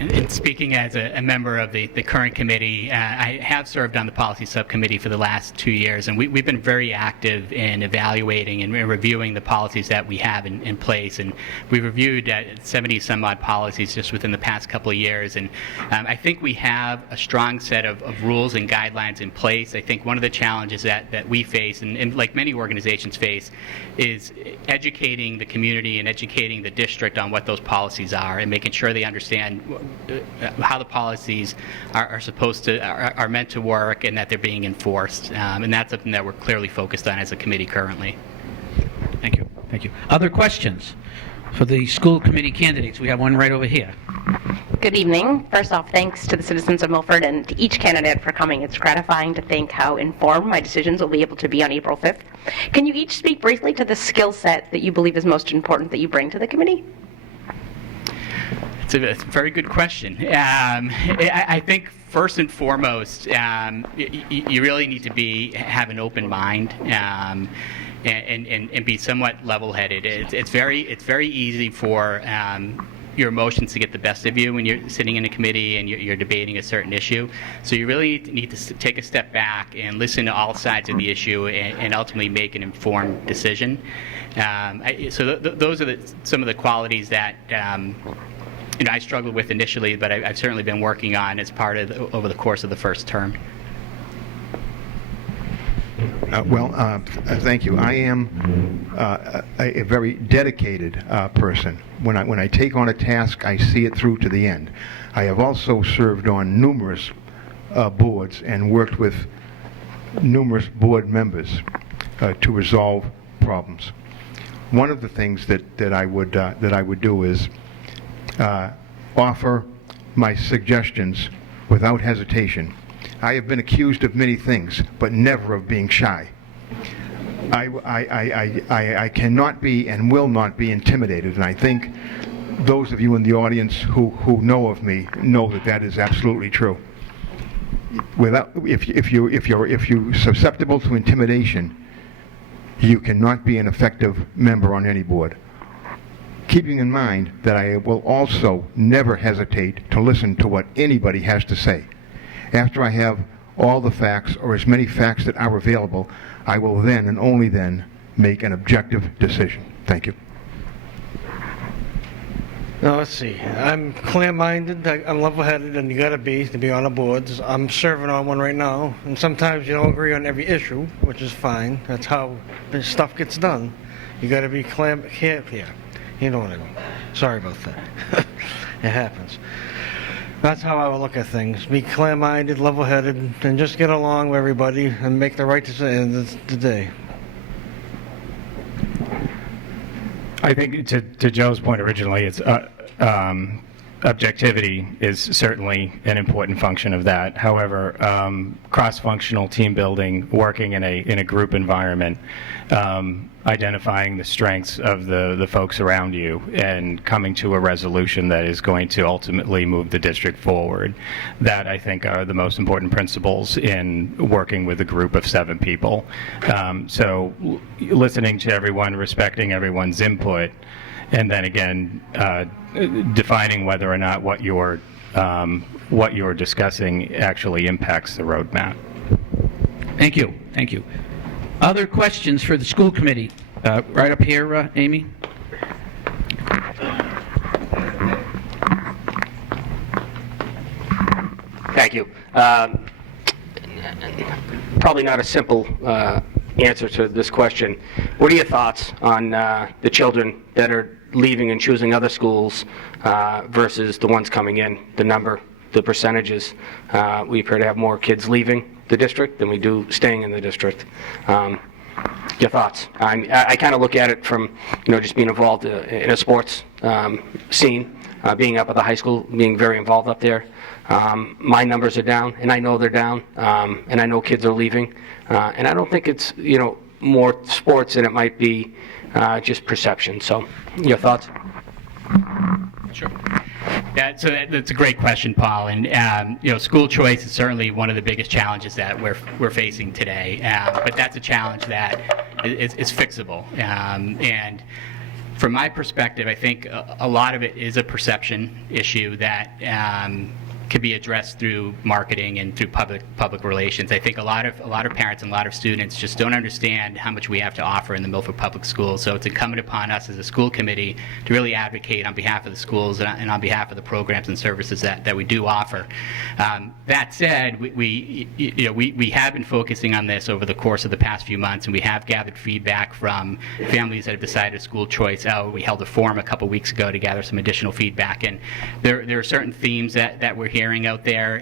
And speaking as a member of the current committee, I have served on the policy subcommittee for the last 2 years, and we've been very active in evaluating and reviewing the policies that we have in place. And we've reviewed 70 some odd policies just within the past couple of years. And I think we have a strong set of rules and guidelines in place. I think one of the challenges that we face, and like many organizations face, is educating the community and educating the district on what those policies are and making sure they understand how the policies are supposed to, are meant to work, and that they're being enforced. And that's something that we're clearly focused on as a committee currently. Thank you. Thank you. Other questions for the school committee candidates? We have one right over here. Good evening. First off, thanks to the citizens of Milford and to each candidate for coming. It's gratifying to think how informed my decisions will be able to be on April 5th. Can you each speak briefly to the skill set that you believe is most important that you bring to the committee? It's a very good question. I think first and foremost, you really need to have an open mind and be somewhat level-headed. It's very easy for your emotions to get the best of you when you're sitting in a committee and you're debating a certain issue. So you really need to take a step back and listen to all sides of the issue and ultimately make an informed decision. Those are some of the qualities that I struggled with initially, but I've certainly been working on as part of over the course of the first term. Thank you. I am a very dedicated person. When I take on a task, I see it through to the end. I have also served on numerous boards and worked with numerous board members to resolve problems. One of the things that I would do is offer my suggestions without hesitation. I have been accused of many things, but never of being shy. I cannot be and will not be intimidated, and I think those of you in the audience who know of me know that is absolutely true. If you're susceptible to intimidation, you cannot be an effective member on any board. Keeping in mind that I will also never hesitate to listen to what anybody has to say. After I have all the facts, or as many facts that are available, I will then and only then make an objective decision. Thank you. Now, let's see. I'm clear-minded, I'm level-headed, and you gotta be to be on the boards. I'm serving on one right now, and sometimes you don't agree on every issue, which is fine. That's how this stuff gets done. You gotta be clear. Yeah, you know what I mean. Sorry about that. It happens. That's how I would look at things. Be clear-minded, level-headed, and just get along with everybody and make the right decision at the end of the day. I think to Joe's point originally, it's objectivity is certainly an important function of that. However, cross-functional team building, working in a group environment, identifying the strengths of the folks around you and coming to a resolution that is going to ultimately move the district forward. That, I think, are the most important principles in working with a group of 7 people. So listening to everyone, respecting everyone's input, and then again, defining whether or not what you're discussing actually impacts the roadmap. Thank you. Thank you. Other questions for the school committee? Right up here, Amy. Thank you. Probably not a simple answer to this question. What are your thoughts on the children that are leaving and choosing other schools versus the ones coming in, the number, the percentages? We appear to have more kids leaving the district than we do staying in the district. Your thoughts? I kind of look at it from, just being involved in a sports scene, being up at the high school, being very involved up there. My numbers are down, and I know they're down, and I know kids are leaving. And I don't think it's, more sports than it might be just perception. So, your thoughts? Sure. Yeah, so that's a great question, Paul. And school choice is certainly one of the biggest challenges that we're facing today. But that's a challenge that is fixable. And from my perspective, I think a lot of it is a perception issue that could be addressed through marketing and through public relations. I think a lot of parents and a lot of students just don't understand how much we have to offer in the Milford Public Schools. So it's incumbent upon us as a school committee to really advocate on behalf of the schools and on behalf of the programs and services that we do offer. That said, we have been focusing on this over the course of the past few months, and we have gathered feedback from families that have decided school choice. We held a forum a couple weeks ago to gather some additional feedback, and there are certain themes that we're hearing sharing out there,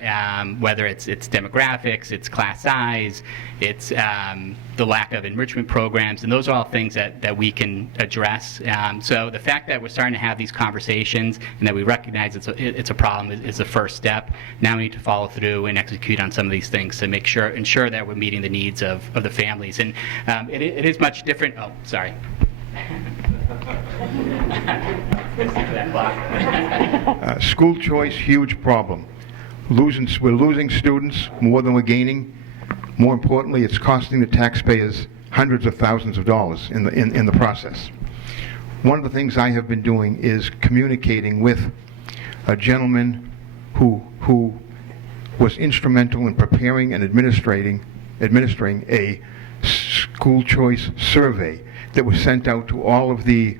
whether it's demographics, it's class size, it's the lack of enrichment programs, and those are all things that we can address. So the fact that we're starting to have these conversations and that we recognize it's a problem is the first step. Now we need to follow through and execute on some of these things to ensure that we're meeting the needs of the families. And it is much different. Oh, sorry. School choice, huge problem. We're losing students more than we're gaining. More importantly, it's costing the taxpayers hundreds of thousands of dollars in the process. One of the things I have been doing is communicating with a gentleman who was instrumental in preparing and administering a school choice survey that was sent out to all of the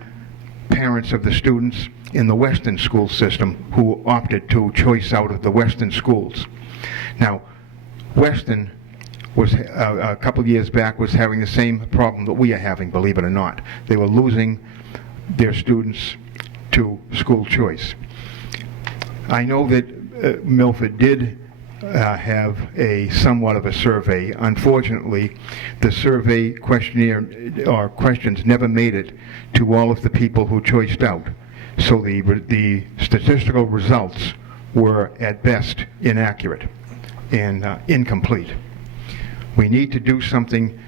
parents of the students in the Western school system who opted to choice out of the Western schools. Now, Western was a couple of years back was having the same problem that we are having, believe it or not. They were losing their students to school choice. I know that Milford did have somewhat of a survey. Unfortunately, the survey questionnaire or questions never made it to all of the people who choiced out. So the statistical results were at best inaccurate and incomplete. We need to do something,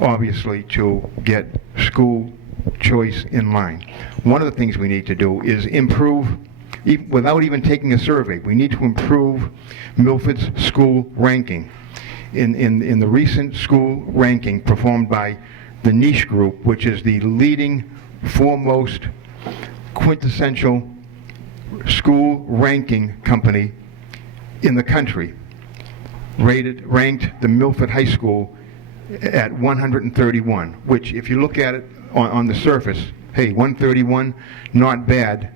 obviously, to get school choice in line. One of the things we need to do is improve, without even taking a survey, we need to improve Milford's school ranking. In the recent school ranking performed by the Niche Group, which is the leading, foremost, quintessential school ranking company in the country, ranked the Milford High School at 131, which if you look at it on the surface, hey, 131, not bad,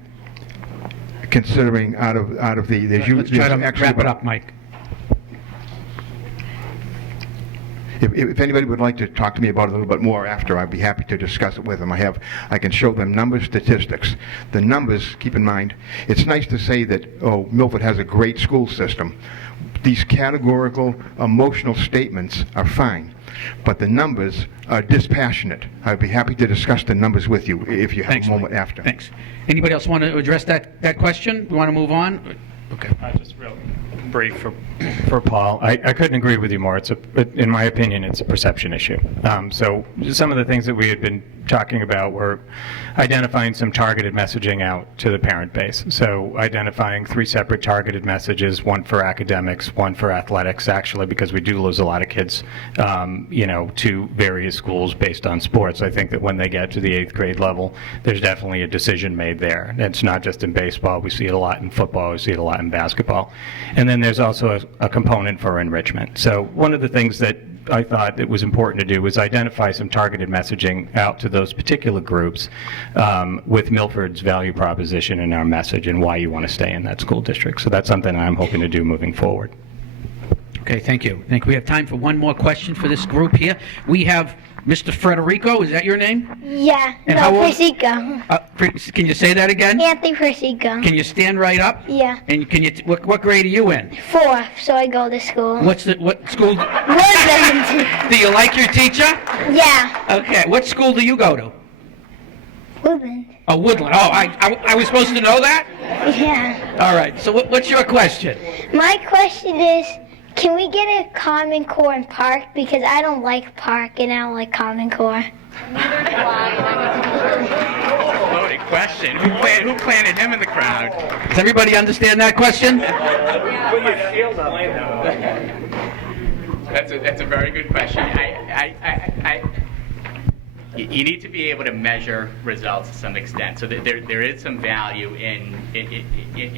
considering out of the Let's try to wrap it up, Mike. If anybody would like to talk to me about it a little bit more after, I'd be happy to discuss it with them. I can show them numbers, statistics. The numbers, keep in mind, it's nice to say that, oh, Milford has a great school system. These categorical, emotional statements are fine, but the numbers are dispassionate. I'd be happy to discuss the numbers with you if you have a moment after. Thanks. Anybody else want to address that question? You want to move on? Okay. Just real brief for Paul. I couldn't agree with you more. In my opinion, it's a perception issue. So some of the things that we had been talking about were identifying some targeted messaging out to the parent base. So identifying 3 separate targeted messages, one for academics, one for athletics, actually, because we do lose a lot of kids, to various schools based on sports. I think that when they get to the 8th grade level, there's definitely a decision made there. It's not just in baseball. We see it a lot in football. We see it a lot in basketball. And then there's also a component for enrichment. So one of the things that I thought it was important to do was identify some targeted messaging out to those particular groups with Milford's value proposition in our message and why you want to stay in that school district. So that's something I'm hoping to do moving forward. Okay, thank you. I think we have time for one more question for this group here. We have Mr. Frederico, is that your name? Yeah, And no, how old- Persico. Can you say that again? Anthony Persico. Can you stand right up? Yeah. And can you? What grade are you in? 4th, so I go to school. What school? Woodland. Do you like your teacher? Yeah. Okay. What school do you go to? Woodland. Oh, Woodland. Oh, I was supposed to know that? Yeah. All right. So what's your question? My question is, can we get a Common Core in Park? Because I don't like Park and I don't like Common Core. Loaded question. Who planted him in the crowd? Does everybody understand that question? That's a very good question. You need to be able to measure results to some extent. So there is some value in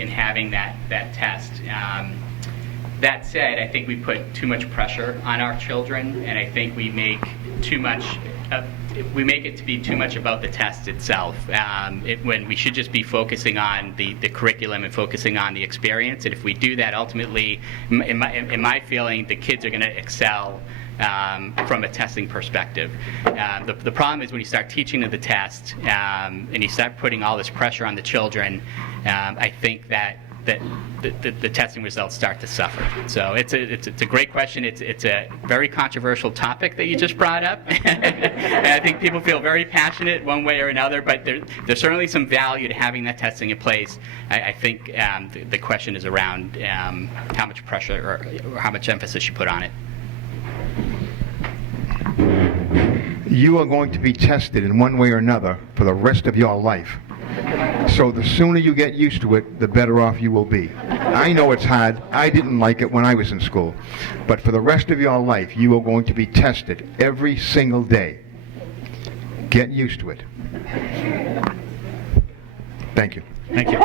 having that test. That said, I think we put too much pressure on our children, and I think we make too much. We make it to be too much about the test itself, when we should just be focusing on the curriculum and focusing on the experience. And if we do that, ultimately, in my feeling, the kids are going to excel from a testing perspective. The problem is when you start teaching them the test and you start putting all this pressure on the children, I think that the testing results start to suffer. So it's a great question. It's a very controversial topic that you just brought up, and I think people feel very passionate one way or another. But there's certainly some value to having that testing in place. I think the question is around how much pressure or how much emphasis you put on it. You are going to be tested in one way or another for the rest of your life. So the sooner you get used to it, the better off you will be. I know it's hard. I didn't like it when I was in school. But for the rest of your life, you are going to be tested every single day. Get used to it. Thank you. Thank you.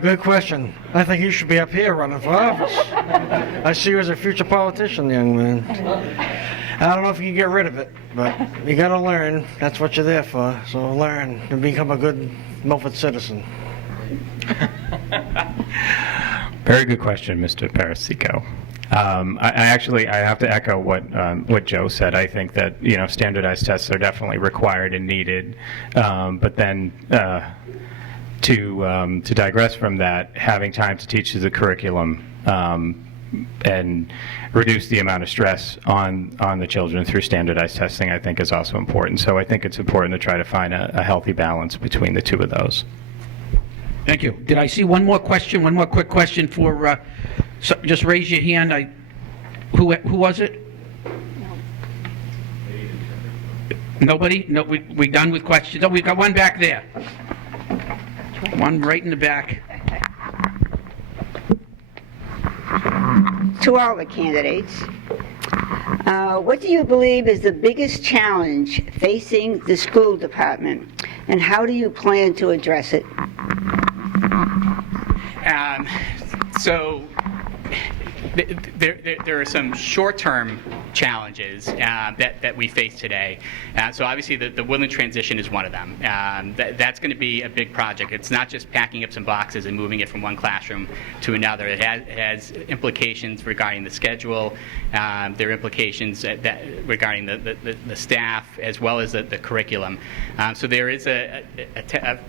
Good question. I think you should be up here running for office. I see you as a future politician, young man. I don't know if you can get rid of it, but you got to learn. That's what you're there for. So learn and become a good Milford citizen. Very good question, Mr. Parasico. I have to echo what Joe said. I think that standardized tests are definitely required and needed, but then to digress from that, having time to teach the curriculum and reduce the amount of stress on the children through standardized testing, I think, is also important. So I think it's important to try to find a healthy balance between the two of those. Thank you. Did I see one more question? One more quick question for. So just raise your hand. Who was it? Nobody? No. We done with questions. Oh, we've got one back there. One right in the back. To all the candidates, what do you believe is the biggest challenge facing the school department, and how do you plan to address it? So there are some short-term challenges that we face today. So obviously the Woodland transition is one of them. That's going to be a big project. It's not just packing up some boxes and moving it from one classroom to another. It has implications regarding the schedule. There are implications regarding the staff as well as the curriculum. So there is a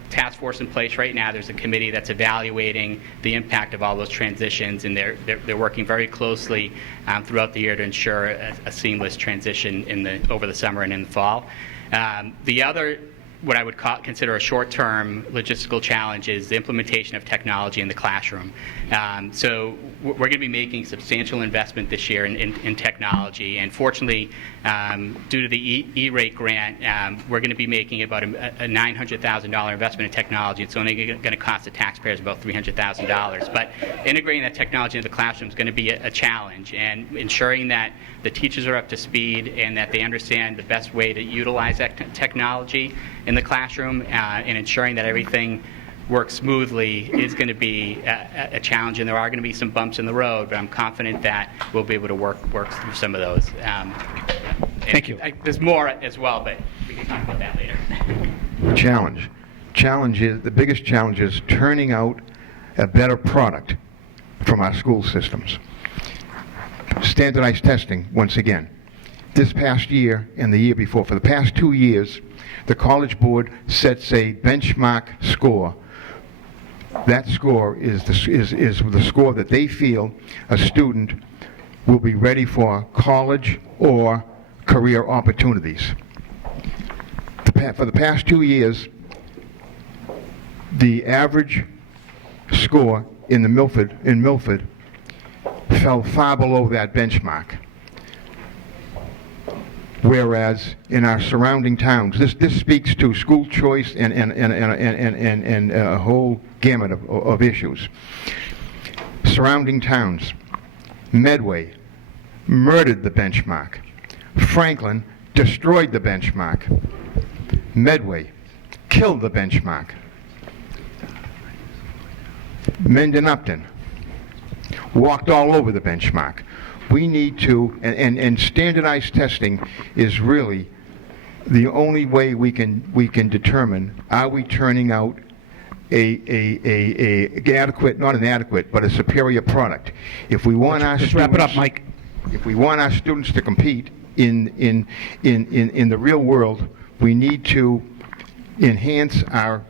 task force in place right now. There's a committee that's evaluating the impact of all those transitions, and they're working very closely throughout the year to ensure a seamless transition over the summer and in the fall. The other, what I would consider a short-term logistical challenge, is the implementation of technology in the classroom. So we're going to be making substantial investment this year in technology, and fortunately, due to the E-rate grant, we're going to be making about a $900,000 investment in technology. It's only going to cost the taxpayers about $300,000. But integrating that technology into the classroom is going to be a challenge, and ensuring that the teachers are up to speed and that they understand the best way to utilize that technology in the classroom, and ensuring that everything works smoothly is going to be a challenge, and there are going to be some bumps in the road, but I'm confident that we'll be able to work through some of those. Thank you. There's more as well, but we can talk about that later. Challenge is, the biggest challenge is turning out a better product from our school systems. Standardized testing, once again. This past year and the year before, for the past 2 years, the College Board sets a benchmark score. That score is the score that they feel a student will be ready for college or career opportunities. For the past 2 years, the average score in Milford fell far below that benchmark. Whereas in our surrounding towns, this speaks to school choice and a whole gamut of issues. Surrounding towns, Medway murdered the benchmark. Franklin destroyed the benchmark. Medway killed the benchmark. Mendon Upton walked all over the benchmark. We need to, and standardized testing is really the only way we can determine, are we turning out a adequate, not an adequate, but a superior product. If we want our students, wrap it up, Mike. If we want our students to compete in the real world, we need to enhance our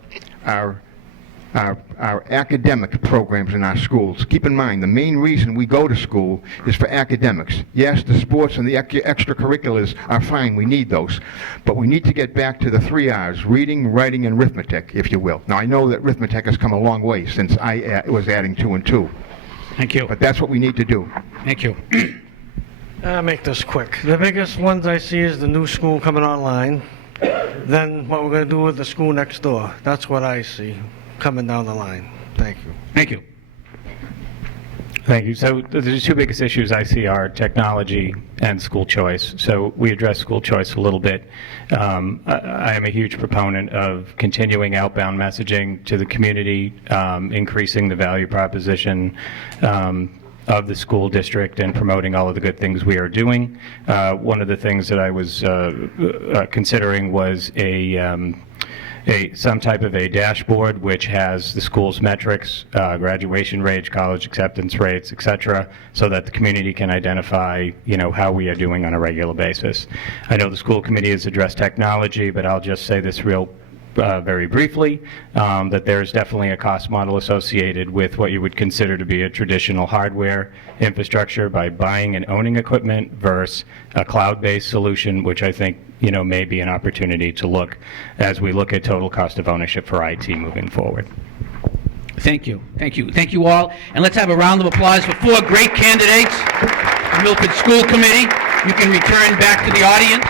our academic programs in our schools. Keep in mind, the main reason we go to school is for academics. Yes, the sports and the extracurriculars are fine. We need those. But we need to get back to the 3 R's, reading, writing, and arithmetic, if you will. Now, I know that arithmetic has come a long way since I was adding 2 and 2. Thank you. But that's what we need to do. Thank you. I'll make this quick. The biggest ones I see is the new school coming online, then what we're going to do with the school next door. That's what I see coming down the line. Thank you. Thank you. Thank you. So the two biggest issues I see are technology and school choice. So we address school choice a little bit. I am a huge proponent of continuing outbound messaging to the community, increasing the value proposition of the school district and promoting all of the good things we are doing. One of the things that I was considering was some type of a dashboard which has the school's metrics, graduation rates, college acceptance rates, etc., so that the community can identify, how we are doing on a regular basis. I know the school committee has addressed technology, but I'll just say this very briefly, that there's definitely a cost model associated with what you would consider to be a traditional hardware infrastructure by buying and owning equipment versus a cloud-based solution, which I think may be an opportunity to look as we look at total cost of ownership for IT moving forward. Thank you. Thank you. Thank you all. And let's have a round of applause for 4 great candidates for the Milford School Committee. You can return back to the audience.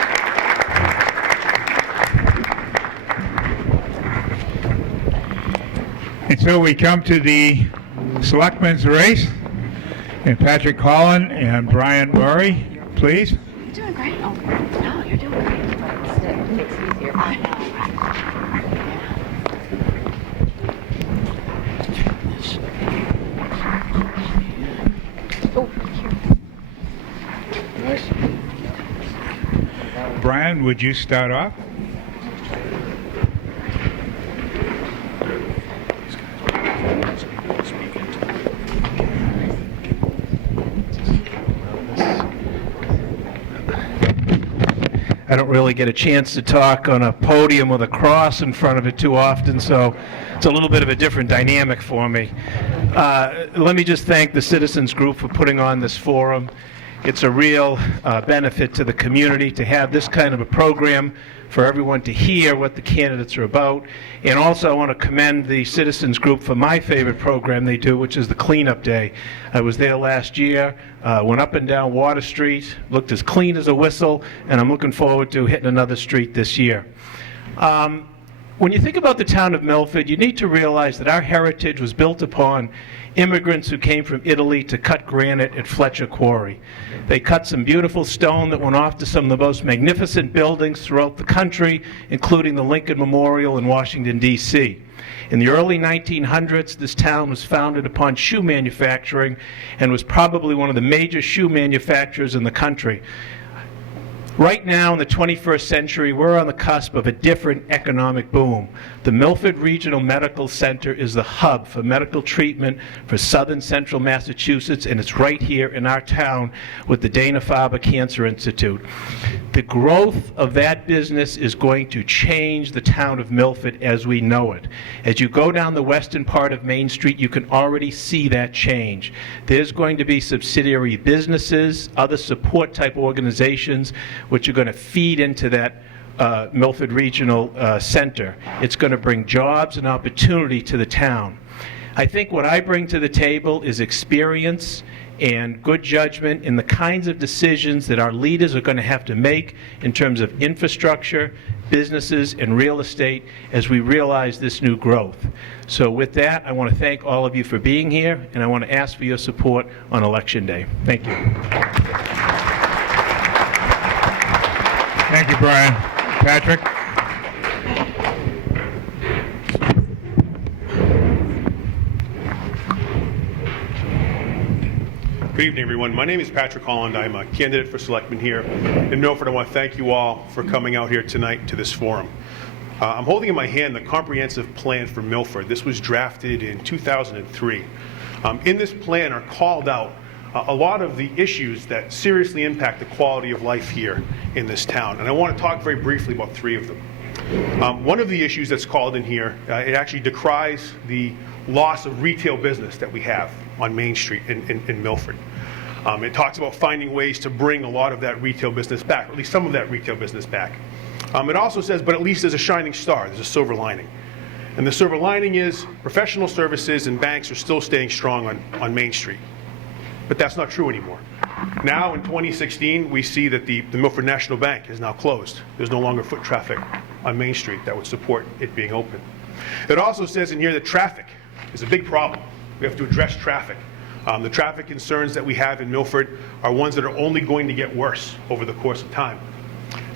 And so we come to the selectmen's race, and Patrick Collin and Brian Murray, please. You're doing great. Oh, no, you're doing great. It makes it easier. Brian, would you start off? I don't really get a chance to talk on a podium with a cross in front of it too often, so it's a little bit of a different dynamic for me. Let me just thank the Citizens Group for putting on this forum. It's a real benefit to the community to have this kind of a program for everyone to hear what the candidates are about. And also I want to commend the Citizens Group for my favorite program they do, which is the Cleanup Day. I was there last year, went up and down Water Street, looked as clean as a whistle, and I'm looking forward to hitting another street this year. When you think about the town of Milford, you need to realize that our heritage was built upon immigrants who came from Italy to cut granite at Fletcher Quarry. They cut some beautiful stone that went off to some of the most magnificent buildings throughout the country, including the Lincoln Memorial in Washington, D.C. In the early 1900s, this town was founded upon shoe manufacturing and was probably one of the major shoe manufacturers in the country. Right now in the 21st century, we're on the cusp of a different economic boom. The Milford Regional Medical Center is the hub for medical treatment for southern central Massachusetts, and it's right here in our town with the Dana-Farber Cancer Institute. The growth of that business is going to change the town of Milford as we know it. As you go down the western part of Main Street, you can already see that change. There's going to be subsidiary businesses, other support type organizations, which are going to feed into that Milford Regional Center. It's going to bring jobs and opportunity to the town. I think what I bring to the table is experience and good judgment in the kinds of decisions that our leaders are going to have to make in terms of infrastructure, businesses, and real estate as we realize this new growth. So with that, I want to thank all of you for being here, and I want to ask for your support on Election Day. Thank you. Thank you, Brian. Patrick? Good evening, everyone. My name is Patrick Holland. I'm a candidate for selectman here in Milford. I want to thank you all for coming out here tonight to this forum. I'm holding in my hand the comprehensive plan for Milford. This was drafted in 2003. In this plan are called out a lot of the issues that seriously impact the quality of life here in this town. And I want to talk very briefly about 3 of them. One of the issues that's called in here, it actually decries the loss of retail business that we have on Main Street in Milford. It talks about finding ways to bring a lot of that retail business back, or at least some of that retail business back. It also says, but at least there's a shining star, there's a silver lining. And the silver lining is professional services and banks are still staying strong on Main Street. But that's not true anymore. Now in 2016, we see that the Milford National Bank is now closed. There's no longer foot traffic on Main Street that would support it being open. It also says in here that traffic is a big problem. We have to address traffic. The traffic concerns that we have in Milford are ones that are only going to get worse over the course of time.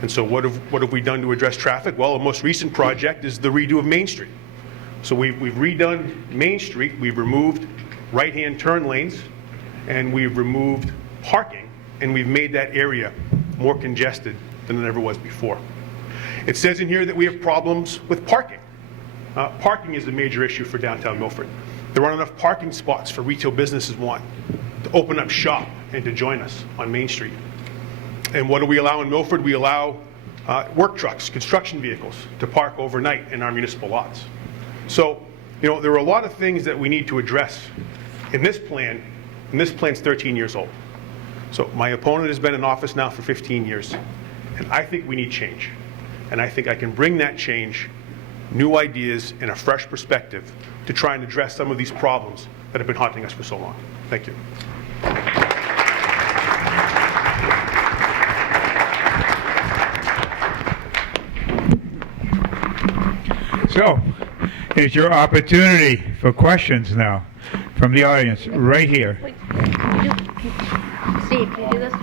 And so what have we done to address traffic? Well, the most recent project is the redo of Main Street. So we've redone Main Street, we've removed right-hand turn lanes, and we've removed parking, and we've made that area more congested than it ever was before. It says in here that we have problems with parking. Parking is a major issue for downtown Milford. There aren't enough parking spots for retail businesses to open up shop and to join us on Main Street. And what do we allow in Milford? We allow work trucks, construction vehicles to park overnight in our municipal lots. So, there are a lot of things that we need to address in this plan, and this plan's 13 years old. So my opponent has been in office now for 15 years, and I think we need change. And I think I can bring that change, new ideas, and a fresh perspective to try and address some of these problems that have been haunting us for so long. Thank you. So, it's your opportunity for questions now from the audience, right here. Steve, can you do this?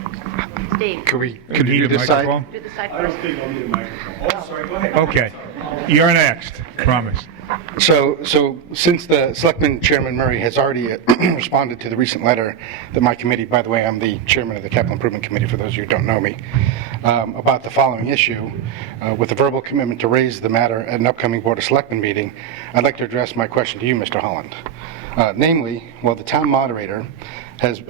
Steve. Could you do this side? Do the side I don't first. think I'll need a microphone. Oh, sorry, go ahead. Okay, you're next, promise. So since the Selectman Chairman Murray has already responded to the recent letter that my committee, by the way, I'm the chairman of the Capital Improvement Committee for those of you who don't know me, about the following issue, with a verbal commitment to raise the matter at an upcoming Board of Selectmen meeting, I'd like to address my question to you, Mr. Holland. Namely, while the town moderator has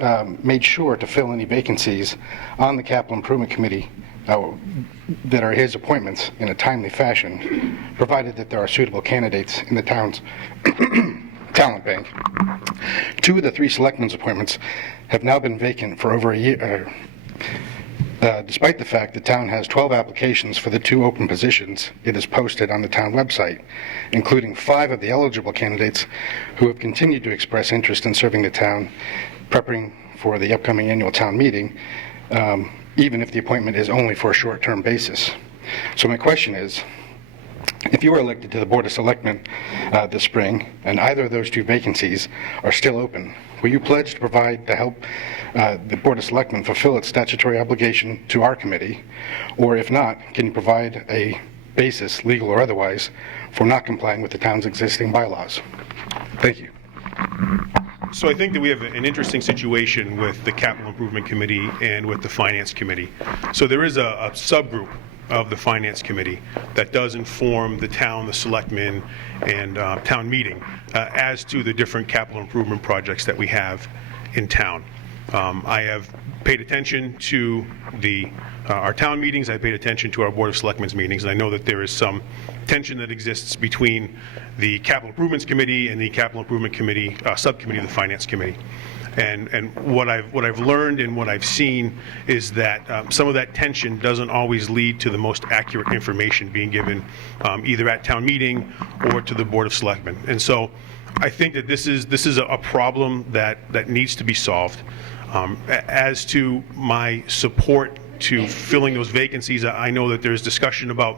made sure to fill any vacancies on the Capital Improvement Committee that are his appointments in a timely fashion, provided that there are suitable candidates in the town's talent bank. 2 of the 3 selectmen's appointments have now been vacant for over a year, despite the fact the town has 12 applications for the 2 open positions it has posted on the town website, including 5 of the eligible candidates who have continued to express interest in serving the town, preparing for the upcoming annual town meeting, even if the appointment is only for a short-term basis. So my question is, if you are elected to the Board of Selectmen this spring, and either of those 2 vacancies are still open, will you pledge to provide to help the Board of Selectmen fulfill its statutory obligation to our committee? Or if not, can you provide a basis, legal or otherwise, for not complying with the town's existing bylaws? Thank you. So I think that we have an interesting situation with the Capital Improvement Committee and with the Finance Committee. So there is a subgroup of the Finance Committee that does inform the town, the selectmen, and town meeting as to the different capital improvement projects that we have in town. I have paid attention to our town meetings, I paid attention to our Board of Selectmen's meetings, and I know that there is some tension that exists between the Capital Improvements Committee and the Capital Improvement Committee, subcommittee of the Finance Committee. And what I've learned and what I've seen is that some of that tension doesn't always lead to the most accurate information being given either at town meeting or to the Board of Selectmen. And so I think that this is a problem that needs to be solved. As to my support to filling those vacancies, I know that there's discussion about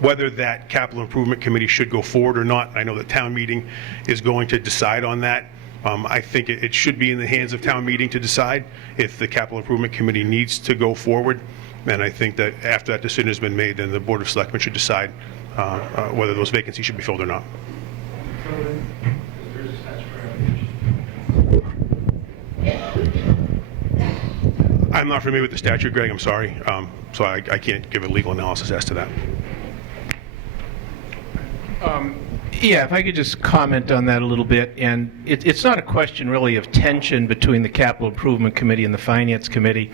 whether that Capital Improvement Committee should go forward or not. I know that town meeting is going to decide on that. I think it should be in the hands of town meeting to decide if the Capital Improvement Committee needs to go forward. And I think that after that decision has been made, then the Board of Selectmen should decide whether those vacancies should be filled or not. I'm not familiar with the statute, Greg, I'm sorry. So I can't give a legal analysis as to that. Yeah, if I could just comment on that a little bit. And it's not a question really of tension between the Capital Improvement Committee and the Finance Committee.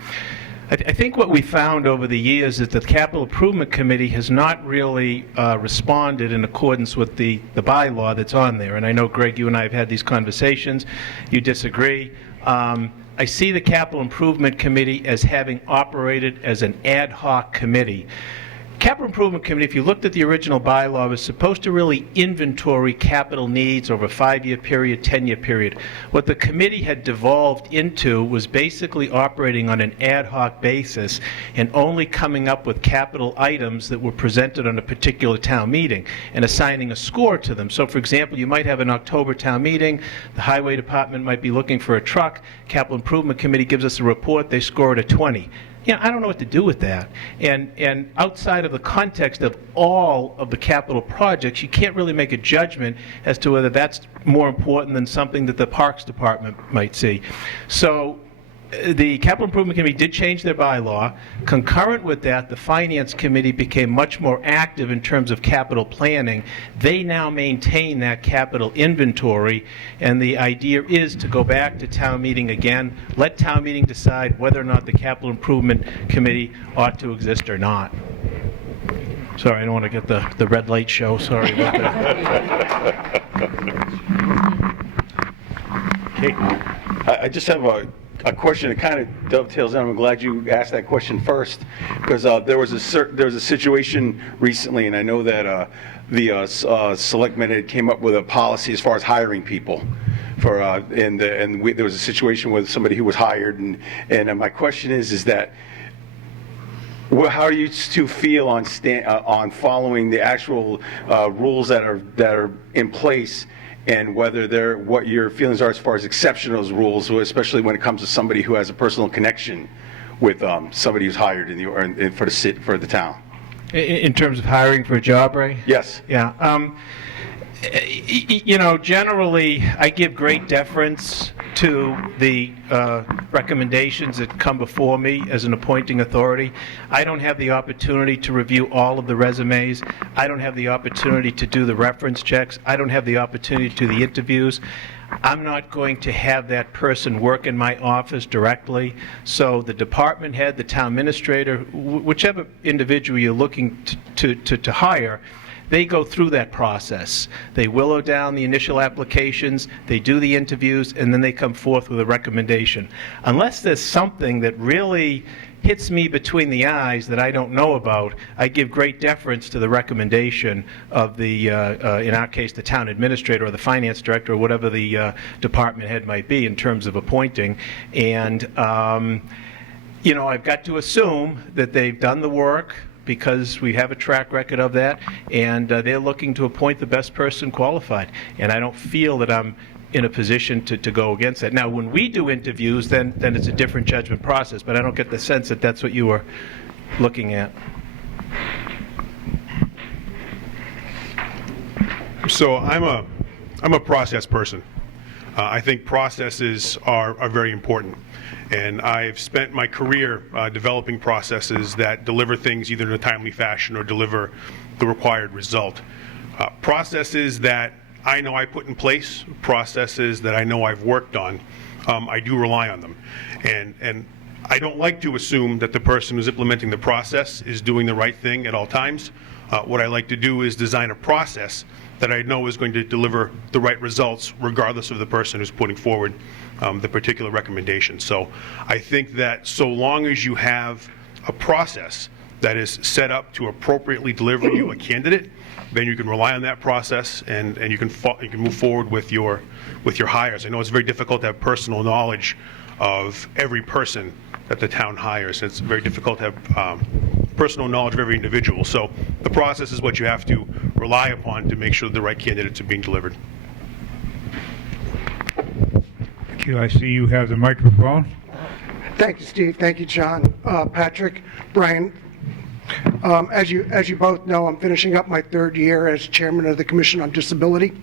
I think what we found over the years is that the Capital Improvement Committee has not really responded in accordance with the bylaw that's on there. And I know, Greg, you and I have had these conversations. You disagree. I see the Capital Improvement Committee as having operated as an ad hoc committee. Capital Improvement Committee, if you looked at the original bylaw, was supposed to really inventory capital needs over a 5-year period, 10-year period. What the committee had devolved into was basically operating on an ad hoc basis and only coming up with capital items that were presented on a particular town meeting and assigning a score to them. So, for example, you might have an October town meeting, the Highway Department might be looking for a truck, Capital Improvement Committee gives us a report, they score it a 20. I don't know what to do with that. And outside of the context of all of the capital projects, you can't really make a judgment as to whether that's more important than something that the Parks Department might see. So the Capital Improvement Committee did change their bylaw. Concurrent with that, the Finance Committee became much more active in terms of capital planning. They now maintain that capital inventory, and the idea is to go back to town meeting again, let town meeting decide whether or not the Capital Improvement Committee ought to exist or not. Sorry, I don't want to get the red light show. Sorry about that. Okay. I just have a question that kind of dovetails in. I'm glad you asked that question first, because there was a situation recently, and I know that the selectmen had came up with a policy as far as hiring people. There was a situation with somebody who was hired, and my question is that how do you two feel on following the actual rules that are in place? And what your feelings are as far as exception to those rules, especially when it comes to somebody who has a personal connection with somebody who's hired for the town. In terms of hiring for a job, Ray? Yes. Yeah. Generally, I give great deference to the recommendations that come before me as an appointing authority. I don't have the opportunity to review all of the resumes. I don't have the opportunity to do the reference checks. I don't have the opportunity to do the interviews. I'm not going to have that person work in my office directly. So the department head, the town administrator, whichever individual you're looking to hire, they go through that process. They willow down the initial applications, they do the interviews, and then they come forth with a recommendation. Unless there's something that really hits me between the eyes that I don't know about, I give great deference to the recommendation of the, in our case, the town administrator or the finance director or whatever the department head might be in terms of appointing. And, I've got to assume that they've done the work, because we have a track record of that, and they're looking to appoint the best person qualified. And I don't feel that I'm in a position to go against that. Now, when we do interviews, then it's a different judgment process, but I don't get the sense that that's what you were looking at. So I'm a process person. I think processes are very important. And I've spent my career developing processes that deliver things either in a timely fashion or deliver the required result. Processes that I know I put in place, processes that I know I've worked on, I do rely on them. And I don't like to assume that the person who's implementing the process is doing the right thing at all times. What I like to do is design a process that I know is going to deliver the right results regardless of the person who's putting forward the particular recommendation. So I think that so long as you have a process that is set up to appropriately deliver you a candidate, then you can rely on that process and you can move forward with your hires. I know it's very difficult to have personal knowledge of every person that the town hires. It's very difficult to have personal knowledge of every individual. So the process is what you have to rely upon to make sure the right candidates are being delivered. Thank you. I see you have the microphone. Thank you, Steve. Thank you, John. Patrick, Brian, as you both know, I'm finishing up my third year as chairman of the Commission on Disability.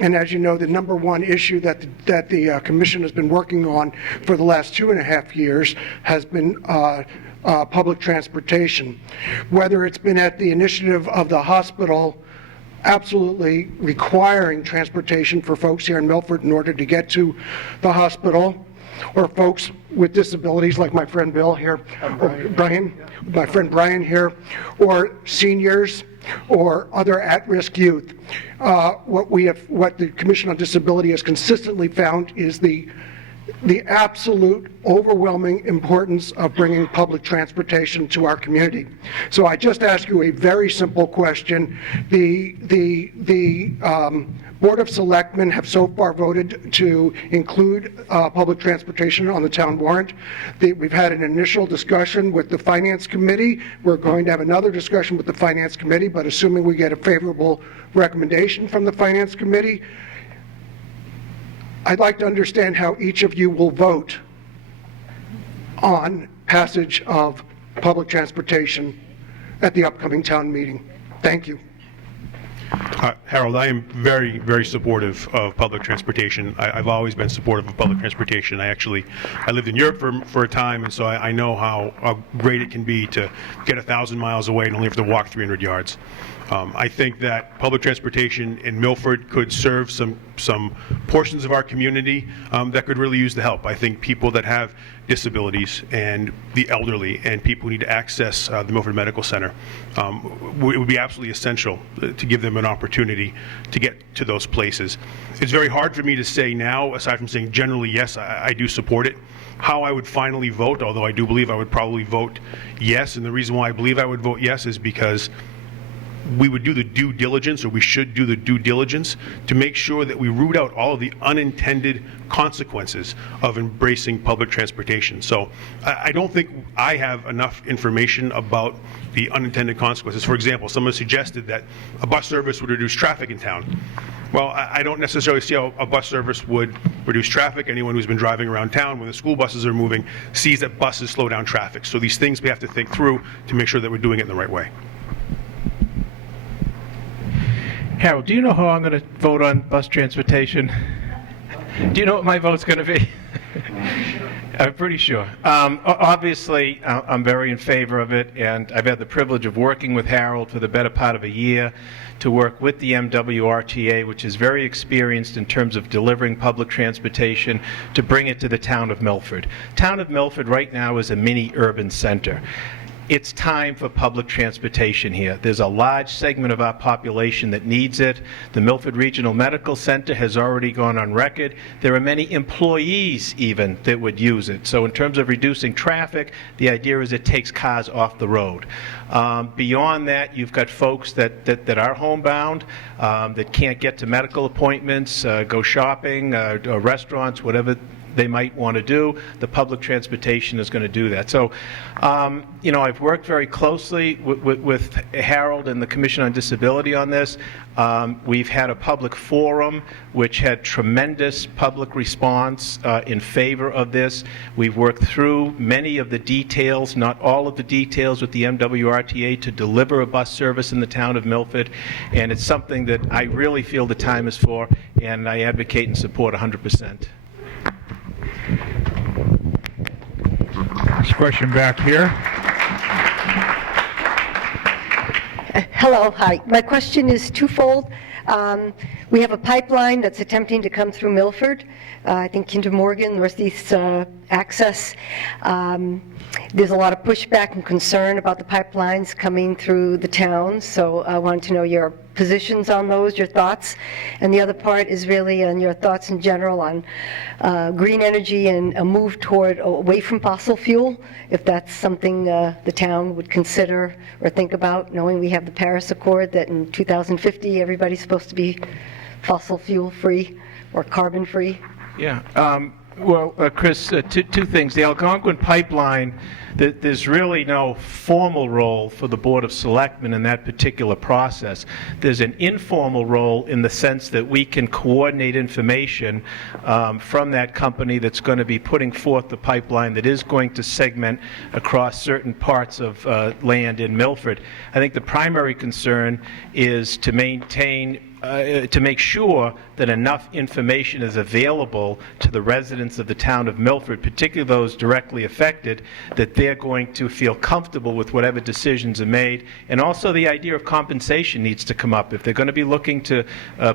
And as you know, the number one issue that the commission has been working on for the last 2.5 years has been public transportation. Whether it's been at the initiative of the hospital absolutely requiring transportation for folks here in Milford in order to get to the hospital, or folks with disabilities like my friend Bill here, or Brian, my friend Brian here, or seniors, or other at-risk youth. What the Commission on Disability has consistently found is the absolute overwhelming importance of bringing public transportation to our community. So I just ask you a very simple question. The Board of Selectmen have so far voted to include public transportation on the town warrant. We've had an initial discussion with the Finance Committee. We're going to have another discussion with the Finance Committee, but assuming we get a favorable recommendation from the Finance Committee, I'd like to understand how each of you will vote on passage of public transportation at the upcoming town meeting. Thank you. Harold, I am very, very supportive of public transportation. I've always been supportive of public transportation. I lived in Europe for a time, and so I know how great it can be to get 1,000 miles away and only have to walk 300 yards. I think that public transportation in Milford could serve some portions of our community that could really use the help. I think people that have disabilities and the elderly and people who need to access the Milford Medical Center, it would be absolutely essential to give them an opportunity to get to those places. It's very hard for me to say now, aside from saying generally yes, I do support it. How I would finally vote, although I do believe I would probably vote yes, and the reason why I believe I would vote yes is because we would do the due diligence, or we should do the due diligence, to make sure that we root out all of the unintended consequences of embracing public transportation. So I don't think I have enough information about the unintended consequences. For example, someone suggested that a bus service would reduce traffic in town. Well, I don't necessarily see how a bus service would reduce traffic. Anyone who's been driving around town when the school buses are moving sees that buses slow down traffic. So these things we have to think through to make sure that we're doing it in the right way. Harold, do you know how I'm going to vote on bus transportation? Do you know what my vote's going to be? I'm pretty sure. Obviously, I'm very in favor of it, and I've had the privilege of working with Harold for the better part of a year to work with the MWRTA, which is very experienced in terms of delivering public transportation, to bring it to the town of Milford. Town of Milford right now is a mini urban center. It's time for public transportation here. There's a large segment of our population that needs it. The Milford Regional Medical Center has already gone on record. There are many employees even that would use it. So in terms of reducing traffic, the idea is it takes cars off the road. Beyond that, you've got folks that are homebound, that can't get to medical appointments, go shopping, or restaurants, whatever they might want to do. The public transportation is going to do that. So, I've worked very closely with Harold and the Commission on Disability on this. We've had a public forum which had tremendous public response in favor of this. We've worked through many of the details, not all of the details, with the MWRTA to deliver a bus service in the town of Milford, and it's something that I really feel the time is for, and I advocate and support 100%. Next question back here. Hello, hi. My question is twofold. We have a pipeline that's attempting to come through Milford, I think Kinder Morgan, Northeast Access. There's a lot of pushback and concern about the pipelines coming through the town, so I wanted to know your positions on those, your thoughts. And the other part is really on your thoughts in general on green energy and a move away from fossil fuel, if that's something the town would consider or think about, knowing we have the Paris Accord that in 2050 everybody's supposed to be fossil fuel free or carbon free. Yeah. Well, Chris, two things. The Algonquin pipeline, there's really no formal role for the Board of Selectmen in that particular process. There's an informal role in the sense that we can coordinate information from that company that's going to be putting forth the pipeline that is going to segment across certain parts of land in Milford. I think the primary concern is to maintain to make sure that enough information is available to the residents of the town of Milford, particularly those directly affected, that they're going to feel comfortable with whatever decisions are made. And also the idea of compensation needs to come up. If they're going to be looking to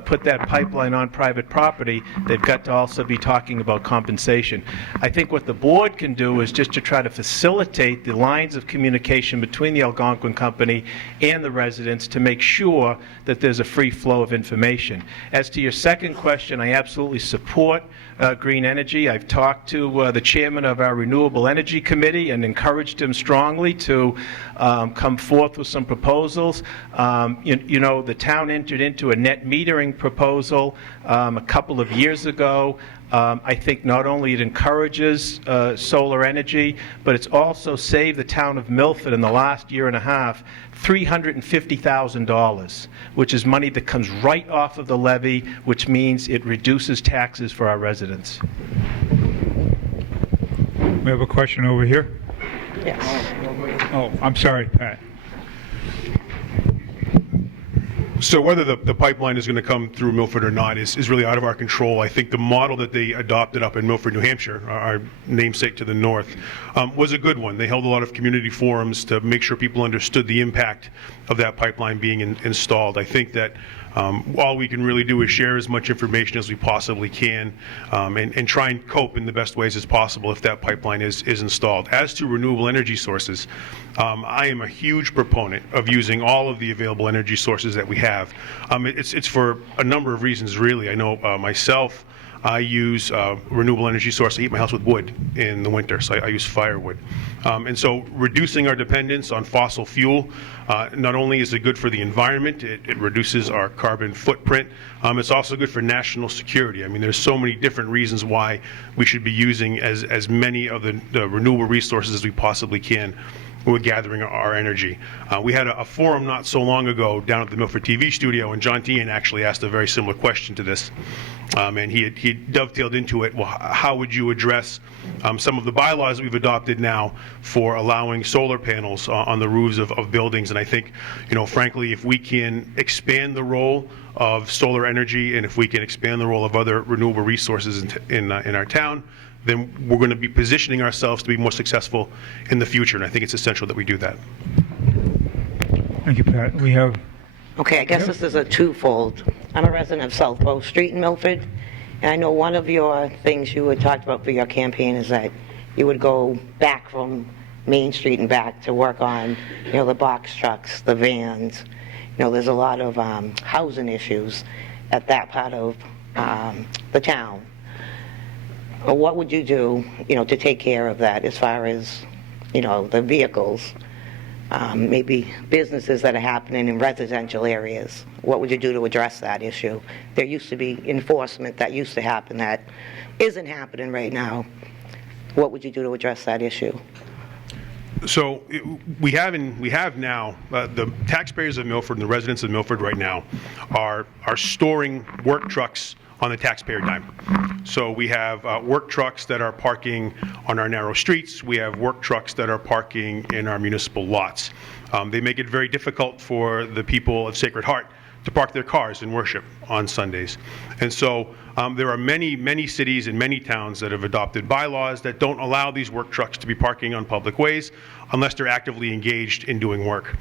put that pipeline on private property, they've got to also be talking about compensation. I think what the board can do is just to try to facilitate the lines of communication between the Algonquin Company and the residents to make sure that there's a free flow of information. As to your second question, I absolutely support green energy. I've talked to the chairman of our Renewable Energy Committee and encouraged him strongly to come forth with some proposals. You know, the town entered into a net metering proposal a couple of years ago. I think not only it encourages solar energy, but it's also saved the town of Milford in the last year and a half $350,000, which is money that comes right off of the levy, which means it reduces taxes for our residents. We have a question over here. Yes. Oh, I'm sorry, Pat. So whether the pipeline is going to come through Milford or not is really out of our control. I think the model that they adopted up in Milford, New Hampshire, our namesake to the north, was a good one. They held a lot of community forums to make sure people understood the impact of that pipeline being installed. I think that all we can really do is share as much information as we possibly can and try and cope in the best ways as possible if that pipeline is installed. As to renewable energy sources, I am a huge proponent of using all of the available energy sources that we have. It's for a number of reasons, really. I know myself, I use renewable energy source. I heat my house with wood in the winter, so I use firewood. And so reducing our dependence on fossil fuel, not only is it good for the environment, it reduces our carbon footprint, it's also good for national security. I mean, there's so many different reasons why we should be using as many of the renewable resources as we possibly can when we're gathering our energy. We had a forum not so long ago down at the Milford TV studio, and John Tian actually asked a very similar question to this. And he dovetailed into it, well, how would you address some of the bylaws that we've adopted now for allowing solar panels on the roofs of buildings? And I think, you know, frankly, if we can expand the role of solar energy and if we can expand the role of other renewable resources in our town, then we're going to be positioning ourselves to be more successful in the future, and I think it's essential that we do that. Thank you, Pat. We have... Okay, I guess this is a twofold. I'm a resident of South Bow Street in Milford, and I know one of your things you had talked about for your campaign is that you would go back from Main Street and back to work on, you know, the box trucks, the vans. You know, there's a lot of housing issues at that part of the town. What would you do, you know, to take care of that as far as, you know, the vehicles, maybe businesses that are happening in residential areas? What would you do to address that issue? There used to be enforcement that used to happen that isn't happening right now. What would you do to address that issue? So we have now, the taxpayers of Milford and the residents of Milford right now are storing work trucks on the taxpayer dime. So we have work trucks that are parking on our narrow streets. We have work trucks that are parking in our municipal lots. They make it very difficult for the people of Sacred Heart to park their cars and worship on Sundays. And so there are many, many cities and many towns that have adopted bylaws that don't allow these work trucks to be parking on public ways unless they're actively engaged in doing work.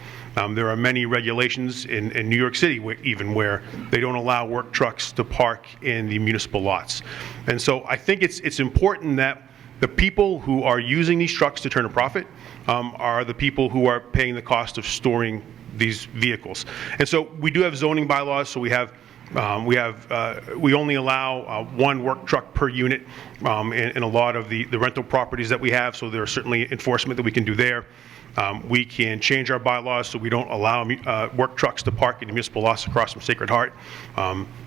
There are many regulations in New York City even where they don't allow work trucks to park in the municipal lots. And so I think it's important that the people who are using these trucks to turn a profit are the people who are paying the cost of storing these vehicles. And so we do have zoning bylaws, so we only allow one work truck per unit in a lot of the rental properties that we have, so there are certainly enforcement that we can do there. We can change our bylaws so we don't allow work trucks to park in municipal lots across from Sacred Heart,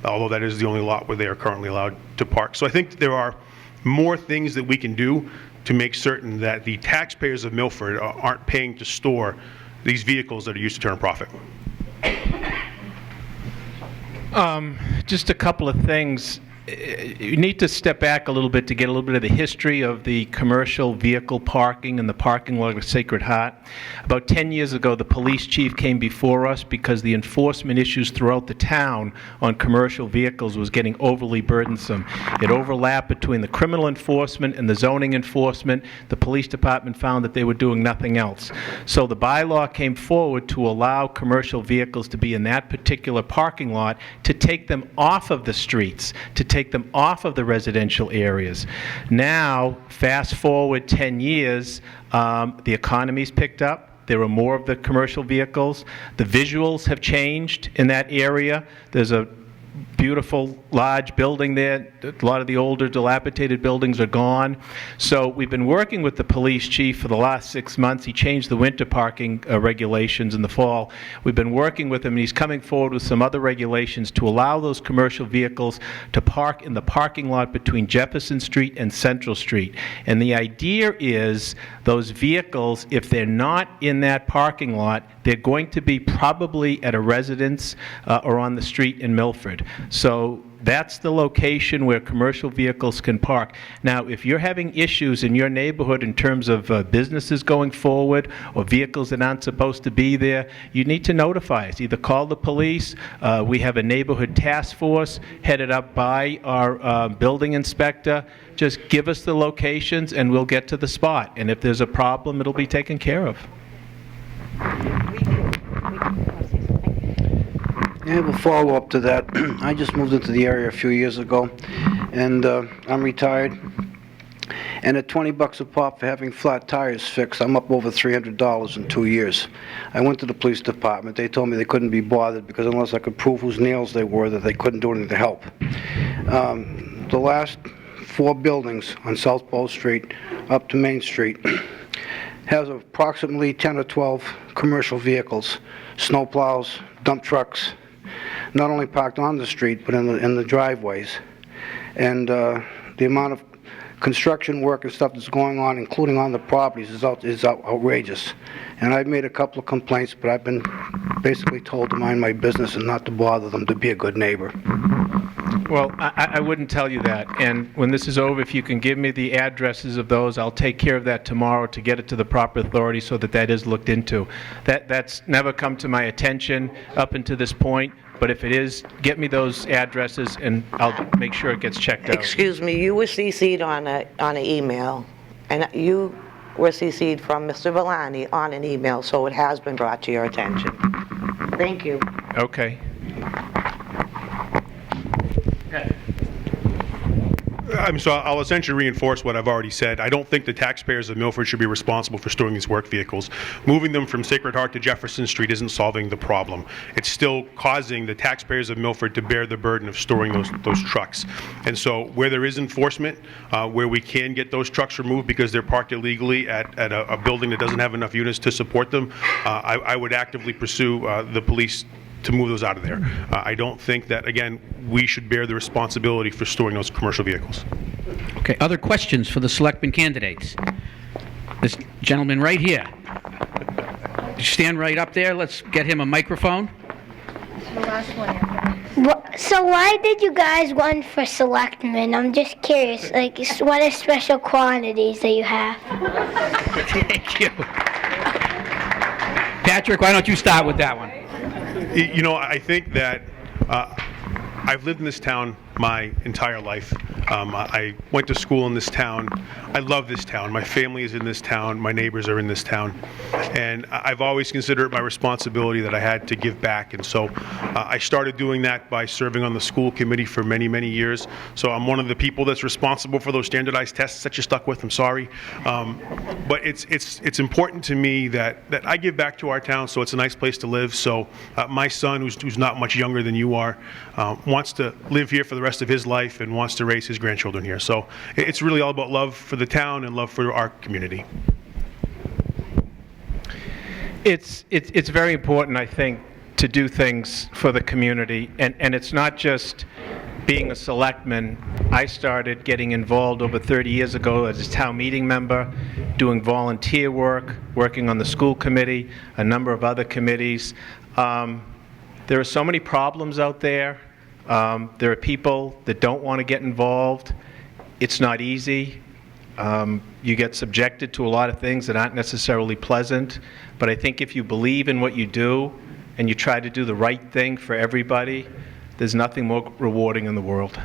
although that is the only lot where they are currently allowed to park. So I think there are more things that we can do to make certain that the taxpayers of Milford aren't paying to store these vehicles that are used to turn a profit. Just a couple of things. you need to step back a little bit to get a little bit of the history of the commercial vehicle parking and the parking lot of Sacred Heart. About 10 years ago, the police chief came before us because the enforcement issues throughout the town on commercial vehicles was getting overly burdensome. It overlapped between the criminal enforcement and the zoning enforcement. The police department found that they were doing nothing else. So the bylaw came forward to allow commercial vehicles to be in that particular parking lot, to take them off of the streets, to take them off of the residential areas. Now, fast forward 10 years, the economy's picked up. There are more of the commercial vehicles. The visuals have changed in that area. There's a beautiful, large building there. A lot of the older, dilapidated buildings are gone. So we've been working with the police chief for the last 6 months. He changed the winter parking regulations in the fall. We've been working with him, and he's coming forward with some other regulations to allow those commercial vehicles to park in the parking lot between Jefferson Street and Central Street. And the idea is those vehicles, if they're not in that parking lot, they're going to be probably at a residence or on the street in Milford. So that's the location where commercial vehicles can park. Now, if you're having issues in your neighborhood in terms of businesses going forward or vehicles that aren't supposed to be there, you need to notify us. Either call the police. We have a neighborhood task force headed up by our building inspector. Just give us the locations and we'll get to the spot. And if there's a problem, it'll be taken care of. I have a follow-up to that. I just moved into the area a few years ago, and I'm retired. And at $20 a pop for having flat tires fixed, I'm up over $300 in 2 years. I went to the police department. They told me they couldn't be bothered because unless I could prove whose nails they were, that they couldn't do anything to help. The last 4 buildings on South Bow Street up to Main Street has approximately 10 or 12 commercial vehicles, snowplows, dump trucks, not only parked on the street, but in the driveways. And the amount of construction work and stuff that's going on, including on the properties, is outrageous. And I've made a couple of complaints, but I've been basically told to mind my business and not to bother them, to be a good neighbor. Well, I wouldn't tell you that. And when this is over, if you can give me the addresses of those, I'll take care of that tomorrow to get it to the proper authority so that that is looked into. That's never come to my attention up until this point. But if it is, get me those addresses and I'll make sure it gets checked out. Excuse me, you were CC'd on an email, and you were CC'd from Mr. Villani on an email, so it has been brought to your attention. Thank you. Okay. So I'll essentially reinforce what I've already said. I don't think the taxpayers of Milford should be responsible for storing these work vehicles. Moving them from Sacred Heart to Jefferson Street isn't solving the problem. It's still causing the taxpayers of Milford to bear the burden of storing those trucks. And so where there is enforcement, where we can get those trucks removed because they're parked illegally at a building that doesn't have enough units to support them, I would actively pursue the police to move those out of there. I don't think that, again, we should bear the responsibility for storing those commercial vehicles. Okay, other questions for the selectmen candidates? This gentleman right here. Stand right up there. Let's get him a microphone. The last one. So why did you guys run for selectmen? I'm just curious. Like, what are special qualities that you have? Thank you. Patrick, why don't you start with that one? You know, I think that I've lived in this town my entire life. I went to school in this town. I love this town. My family is in this town. My neighbors are in this town. And I've always considered it my responsibility that I had to give back. And so I started doing that by serving on the school committee for many, many years. So I'm one of the people that's responsible for those standardized tests that you're stuck with. I'm sorry. But it's important to me that I give back to our town, so it's a nice place to live. So my son, who's not much younger than you are, wants to live here for the rest of his life and wants to raise his grandchildren here. So it's really all about love for the town and love for our community. It's very important, I think, to do things for the community, and it's not just being a selectman. I started getting involved over 30 years ago as a town meeting member, doing volunteer work, working on the school committee, a number of other committees. There are so many problems out there. There are people that don't want to get involved. It's not easy. You get subjected to a lot of things that aren't necessarily pleasant, but I think if you believe in what you do and you try to do the right thing for everybody, there's nothing more rewarding in the world.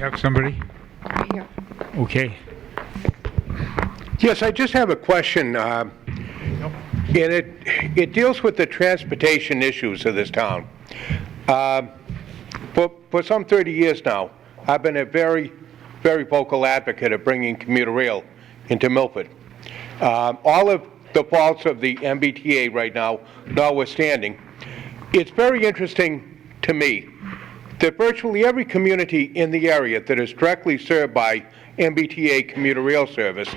Have somebody? Here. Okay. Yes, I just have a question, and it deals with the transportation issues of this town. For some 30 years now, I've been a very, very vocal advocate of bringing commuter rail into Milford. All of the faults of the MBTA right now notwithstanding, it's very interesting to me that virtually every community in the area that is directly served by MBTA commuter rail service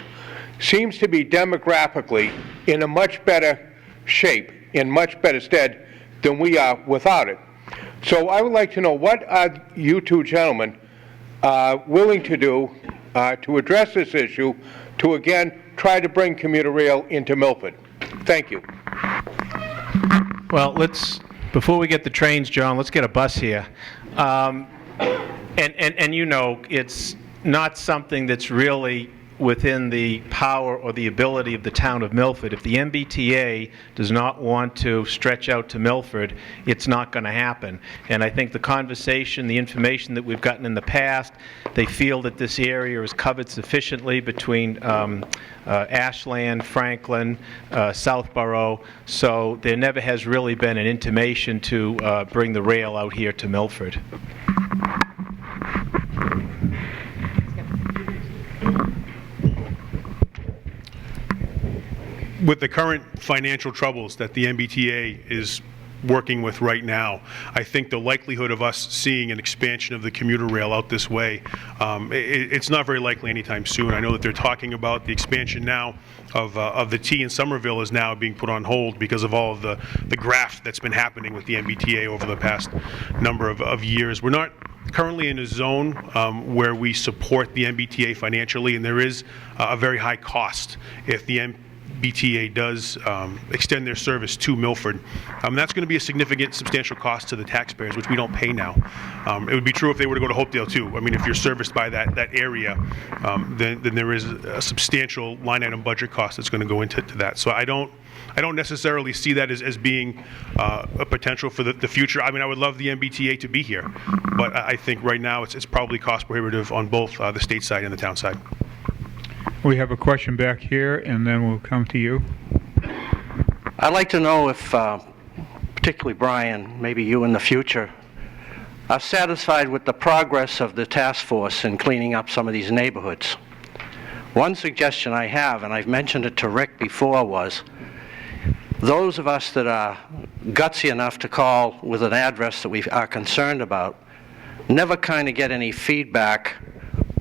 seems to be demographically in a much better shape, in much better stead than we are without it. So I would like to know, what are you two gentlemen willing to do to address this issue, to again try to bring commuter rail into Milford? Thank you. Well, before we get the trains, John, let's get a bus here. And you know, it's not something that's really within the power or the ability of the town of Milford. If the MBTA does not want to stretch out to Milford, it's not going to happen. And I think the conversation, the information that we've gotten in the past, they feel that this area is covered sufficiently between Ashland, Franklin, Southborough, so there never has really been an intimation to bring the rail out here to Milford. With the current financial troubles that the MBTA is working with right now, I think the likelihood of us seeing an expansion of the commuter rail out this way, it's not very likely anytime soon. I know that they're talking about the expansion now of the T in Somerville is now being put on hold because of all of the graft that's been happening with the MBTA over the past number of years. We're not currently in a zone where we support the MBTA financially, and there is a very high cost if the MBTA does extend their service to Milford. That's going to be a significant, substantial cost to the taxpayers, which we don't pay now. It would be true if they were to go to Hopedale too. I mean, if you're serviced by that area, then there is a substantial line item budget cost that's going to go into that. So I don't necessarily see that as being a potential for the future. I mean, I would love the MBTA to be here, but I think right now it's probably cost prohibitive on both the state side and the town side. We have a question back here, and then we'll come to you. I'd like to know if, particularly Brian, maybe you in the future, are satisfied with the progress of the task force in cleaning up some of these neighborhoods. One suggestion I have, and I've mentioned it to Rick before, was those of us that are gutsy enough to call with an address that we are concerned about never kind of get any feedback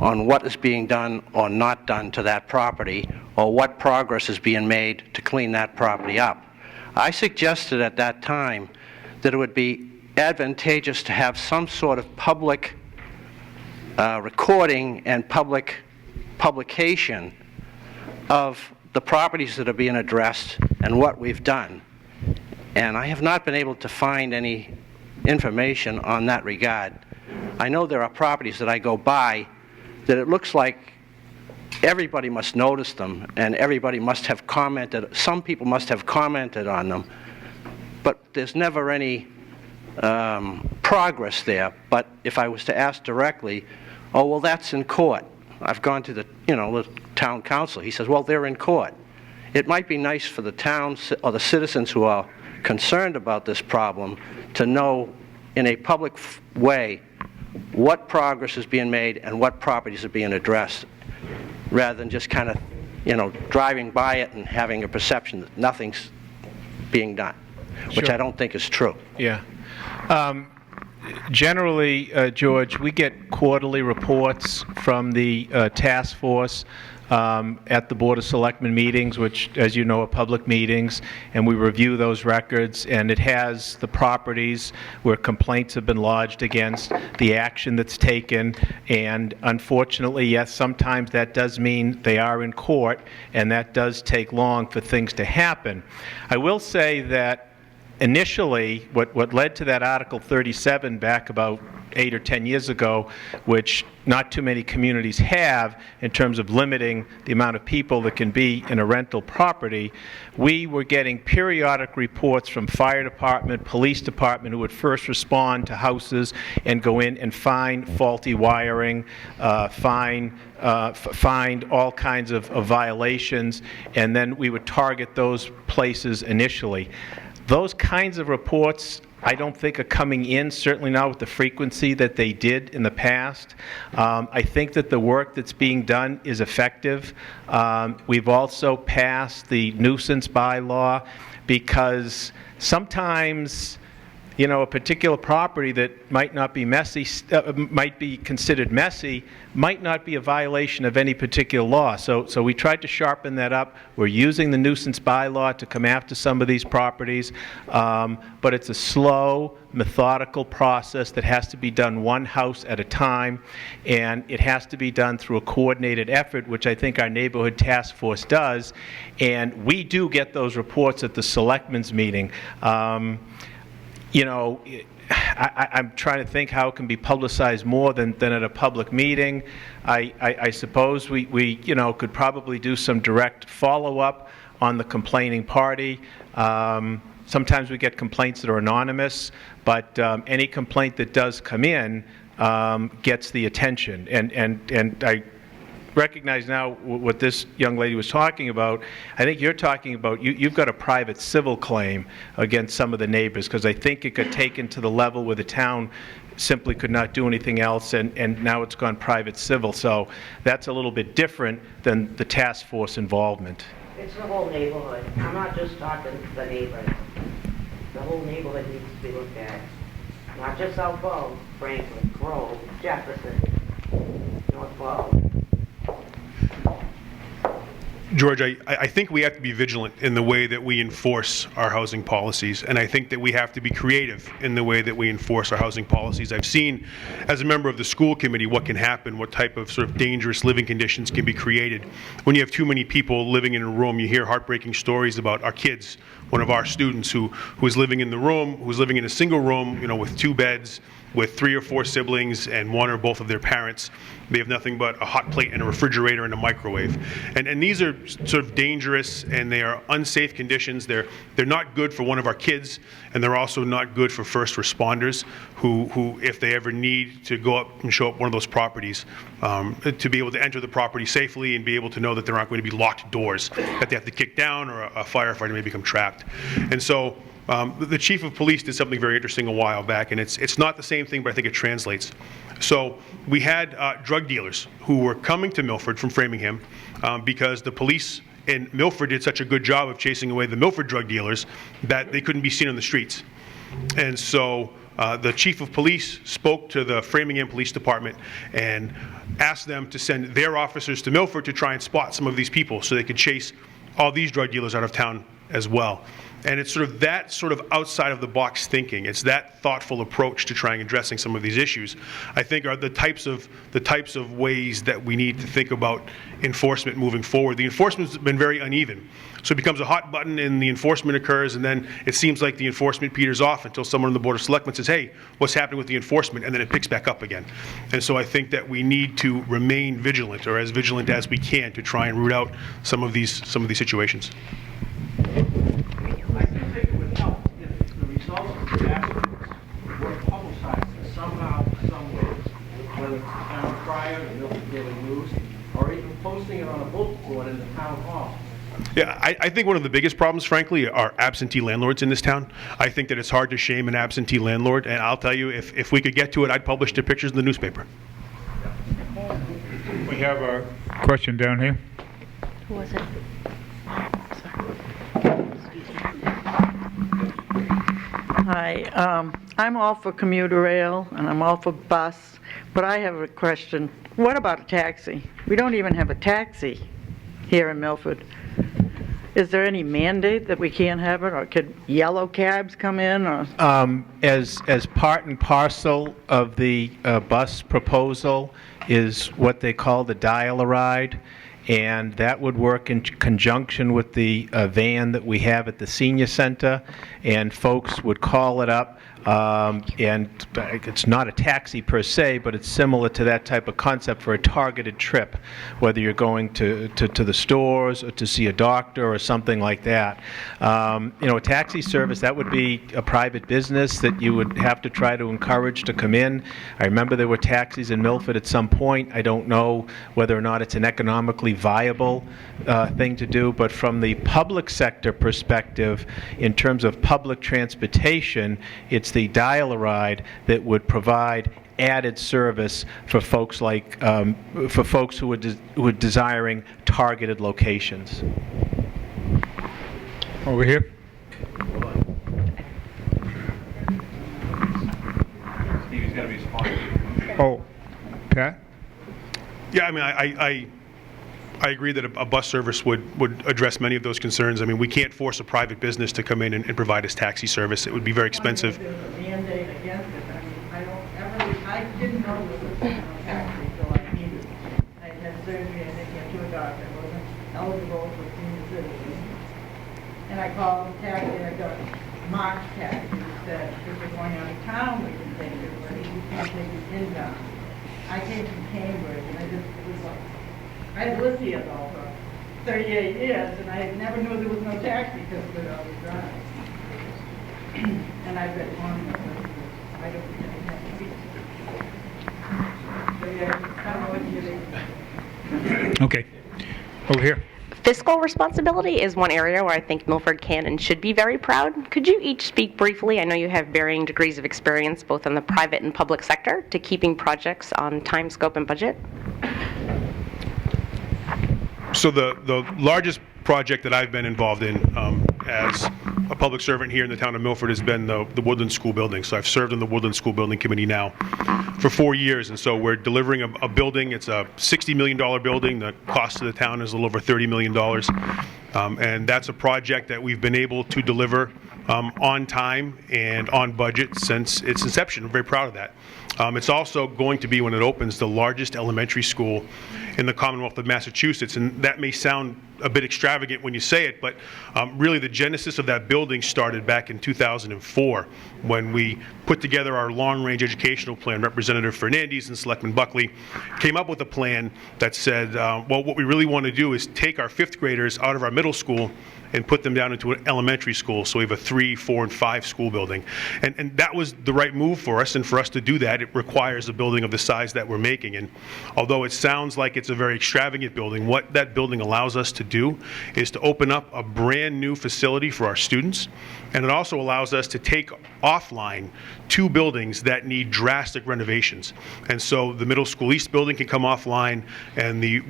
on what is being done or not done to that property, or what progress is being made to clean that property up. I suggested at that time that it would be advantageous to have some sort of public recording and public publication of the properties that are being addressed and what we've done. And I have not been able to find any information on that regard. I know there are properties that I go by that it looks like everybody must notice them and everybody must have commented, some people must have commented on them, but there's never any progress there. But if I was to ask directly, oh, well, that's in court. I've gone to the town council. He says, well, they're in court. It might be nice for the town or the citizens who are concerned about this problem to know in a public way what progress is being made and what properties are being addressed, rather than just kind of, driving by it and having a perception that nothing's being done, which Sure. I don't think is true. Yeah. generally, George, we get quarterly reports from the task force at the Board of Selectmen meetings, which, as you know, are public meetings, and we review those records, and it has the properties where complaints have been lodged against, the action that's taken, and unfortunately, yes, sometimes that does mean they are in court, and that does take long for things to happen. I will say that initially, what led to that Article 37 back about 8 or 10 years ago, which not too many communities have in terms of limiting the amount of people that can be in a rental property, we were getting periodic reports from fire department, police department, who would first respond to houses and go in and find faulty wiring, find all kinds of violations, and then we would target those places initially. Those kinds of reports I don't think are coming in, certainly not with the frequency that they did in the past. I think that the work that's being done is effective. We've also passed the nuisance bylaw because sometimes, you know, a particular property that might not be messy, might be considered messy, might not be a violation of any particular law. So we tried to sharpen that up. We're using the nuisance bylaw to come after some of these properties, but it's a slow, methodical process that has to be done one house at a time, and it has to be done through a coordinated effort, which I think our neighborhood task force does, and we do get those reports at the selectmen's meeting. You know, I'm trying to think how it can be publicized more than at a public meeting. I suppose we you know, could probably do some direct follow-up on the complaining party. Sometimes we get complaints that are anonymous, but any complaint that does come in gets the attention. And I recognize now what this young lady was talking about. I think you're talking about, you've got a private civil claim against some of the neighbors, because I think it got taken to the level where the town simply could not do anything else, and now it's gone private civil. So that's a little bit different than the task force involvement. It's the whole neighborhood. I'm not just talking the neighbors. The whole neighborhood needs to be looked at. Not just South Bow, Franklin, Grove, Jefferson, North Bow. George, I think we have to be vigilant in the way that we enforce our housing policies, and I think that we have to be creative in the way that we enforce our housing policies. I've seen, as a member of the school committee, what can happen, what type of sort of dangerous living conditions can be created. When you have too many people living in a room, you hear heartbreaking stories about our kids, one of our students who is living in the room, who's living in a single room, you know, with 2 beds, with 3 or 4 siblings and 1 or both of their parents. They have nothing but a hot plate and a refrigerator and a microwave. And these are sort of dangerous, and they are unsafe conditions. They're not good for one of our kids, and they're also not good for first responders who if they ever need to go up and show up one of those properties, to be able to enter the property safely and be able to know that there aren't going to be locked doors that they have to kick down, or a firefighter may become trapped. And so the chief of police did something very interesting a while back, and it's not the same thing, but I think it translates. So we had drug dealers who were coming to Milford from Framingham because the police in Milford did such a good job of chasing away the Milford drug dealers that they couldn't be seen on the streets. And so the chief of police spoke to the Framingham Police Department and asked them to send their officers to Milford to try and spot some of these people so they could chase all these drug dealers out of town as well. And it's sort of that sort of outside of the box thinking. It's that thoughtful approach to trying addressing some of these issues, I think, are the types of ways that we need to think about enforcement moving forward. The enforcement's been very uneven. So it becomes a hot button and the enforcement occurs, and then it seems like the enforcement peters off until someone on the Board of Selectmen says, hey, what's happening with the enforcement? And then it picks back up again. And so I think that we need to remain vigilant, or as vigilant as we can, to try and root out some of these situations. I do think it would help if the results of the task force were publicized somehow, some way, whether it's the town crier, the Milford Daily News, or even posting it on a bulletin board in the town hall. Yeah, I think one of the biggest problems, frankly, are absentee landlords in this town. I think that it's hard to shame an absentee landlord, and I'll tell you, if we could get to it, I'd publish the pictures in the newspaper. We have a question down here. Who was it? Hi, I'm all for commuter rail, and I'm all for bus, but I have a question. What about a taxi? We don't even have a taxi here in Milford. Is there any mandate that we can't have it, or could yellow cabs come in, or? As part and parcel of the bus proposal is what they call the dial-a-ride, and that would work in conjunction with the van that we have at the senior center, and folks would call it up, and it's not a taxi per se, but it's similar to that type of concept for a targeted trip, whether you're going to the stores or to see a doctor or something like that. A taxi service, that would be a private business that you would have to try to encourage to come in. I remember there were taxis in Milford at some point. I don't know whether or not it's an economically viable thing to do, but from the public sector perspective, in terms of public transportation, it's the dial-a-ride that would provide added service for folks like for folks who are desiring targeted locations. Over here. Steve's got to be responding. Oh, Pat? Yeah, I mean, I agree that a bus service would address many of those concerns. I mean, we can't force a private business to come in and provide us taxi service. It would be very expensive. There's a mandate against it. I didn't know there was a taxi, so I needed it. I had surgery, I didn't get to a doctor, I wasn't eligible for senior citizens. And I called the taxi, and I got Mark's taxi, that if we're going out of town, we can take it, but you can't take it in town. I came from Cambridge, and it was like, I had lived here though for 38 years, and I never knew there was no taxi because of it always drive. And I've been on it, I don't think I have to be. So yeah, I don't know what you think. Okay. Over here. Fiscal responsibility is one area where I think Milford can and should be very proud. Could you each speak briefly, I know you have varying degrees of experience both in the private and public sector, to keeping projects on time, scope, and budget? So the largest project that I've been involved in as a public servant here in the town of Milford has been the Woodland School Building. So I've served on the Woodland School Building Committee now for 4 years, and so we're delivering a building. It's a $60 million building. The cost to the town is a little over $30 million, and that's a project that we've been able to deliver on time and on budget since its inception. I'm very proud of that. It's also going to be, when it opens, the largest elementary school in the Commonwealth of Massachusetts, and that may sound a bit extravagant when you say it, but really the genesis of that building started back in 2004 when we put together our long-range educational plan. Representative Fernandez and Selectman Buckley came up with a plan that said, well, what we really want to do is take our fifth graders out of our middle school and put them down into an elementary school. So we have a 3, 4, and 5 school building. And that was the right move for us, and for us to do that, it requires a building of the size that we're making. And although it sounds like it's a very extravagant building, what that building allows us to do is to open up a brand new facility for our students, and it also allows us to take offline 2 buildings that need drastic renovations. And so the Middle School East building can come offline, and the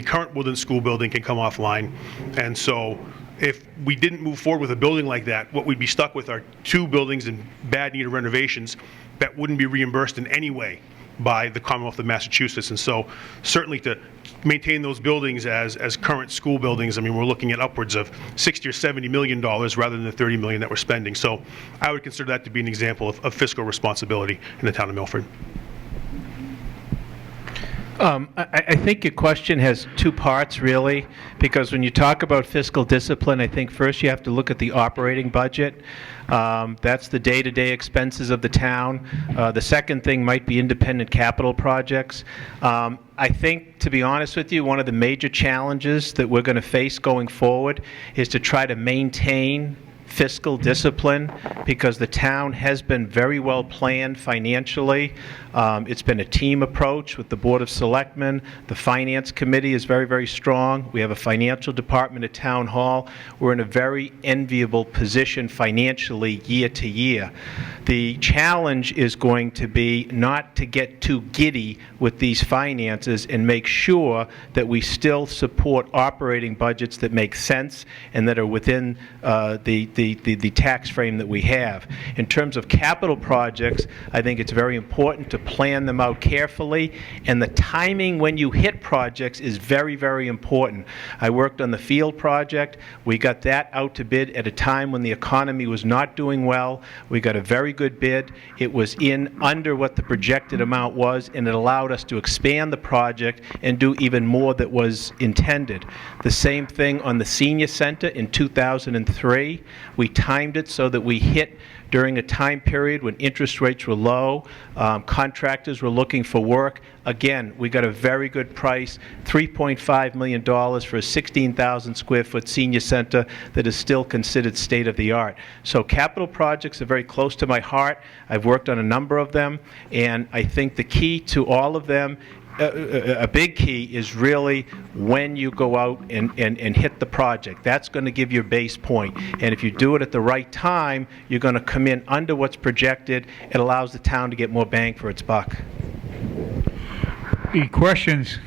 current Woodland School building can come offline. And so if we didn't move forward with a building like that, what we'd be stuck with are 2 buildings in bad need of renovations that wouldn't be reimbursed in any way by the Commonwealth of Massachusetts. And so certainly to maintain those buildings as current school buildings, I mean, we're looking at upwards of $60 or $70 million rather than the $30 million that we're spending. So I would consider that to be an example of fiscal responsibility in the town of Milford. I think your question has 2 parts, really, because when you talk about fiscal discipline, I think first you have to look at the operating budget. That's the day-to-day expenses of the town. The second thing might be independent capital projects. I think, to be honest with you, one of the major challenges that we're going to face going forward is to try to maintain fiscal discipline, because the town has been very well planned financially. It's been a team approach with the Board of Selectmen. The Finance Committee is very, very strong. We have a financial department at Town Hall. We're in a very enviable position financially year to year. The challenge is going to be not to get too giddy with these finances and make sure that we still support operating budgets that make sense and that are within the the tax frame that we have. In terms of capital projects, I think it's very important to plan them out carefully, and the timing when you hit projects is very, very important. I worked on the field project. We got that out to bid at a time when the economy was not doing well. We got a very good bid. It was in under what the projected amount was, and it allowed us to expand the project and do even more that was intended. The same thing on the senior center in 2003. We timed it so that we hit during a time period when interest rates were low, contractors were looking for work. Again, we got a very good price, $3.5 million for a 16,000 square foot senior center that is still considered state of the art. So capital projects are very close to my heart. I've worked on a number of them, and I think the key to all of them, a big key, is really when you go out and hit the project. That's going to give your base point. And if you do it at the right time, you're going to come in under what's projected. It allows the town to get more bang for its buck. The questions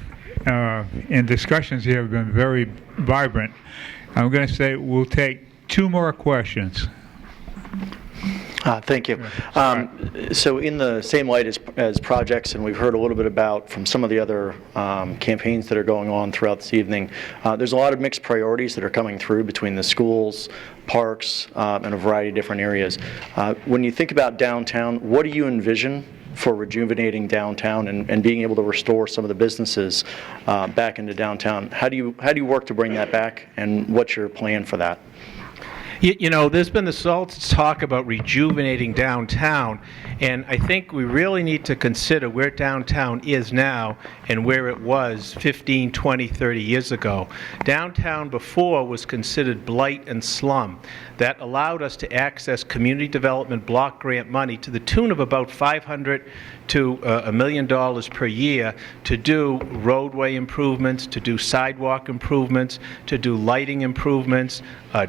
and discussions here have been very vibrant. I'm going to say we'll take 2 more questions. Thank you. So in the same light as projects, and we've heard a little bit about from some of the other campaigns that are going on throughout this evening, there's a lot of mixed priorities that are coming through between the schools, parks, and a variety of different areas. When you think about downtown, what do you envision for rejuvenating downtown and being able to restore some of the businesses back into downtown? How do you work to bring that back, and what's your plan for that? You know, there's been this all talk about rejuvenating downtown, and I think we really need to consider where downtown is now and where it was 15, 20, 30 years ago. Downtown before was considered blight and slum. That allowed us to access community development block grant money to the tune of about $500 to $1 million per year to do roadway improvements, to do sidewalk improvements, to do lighting improvements,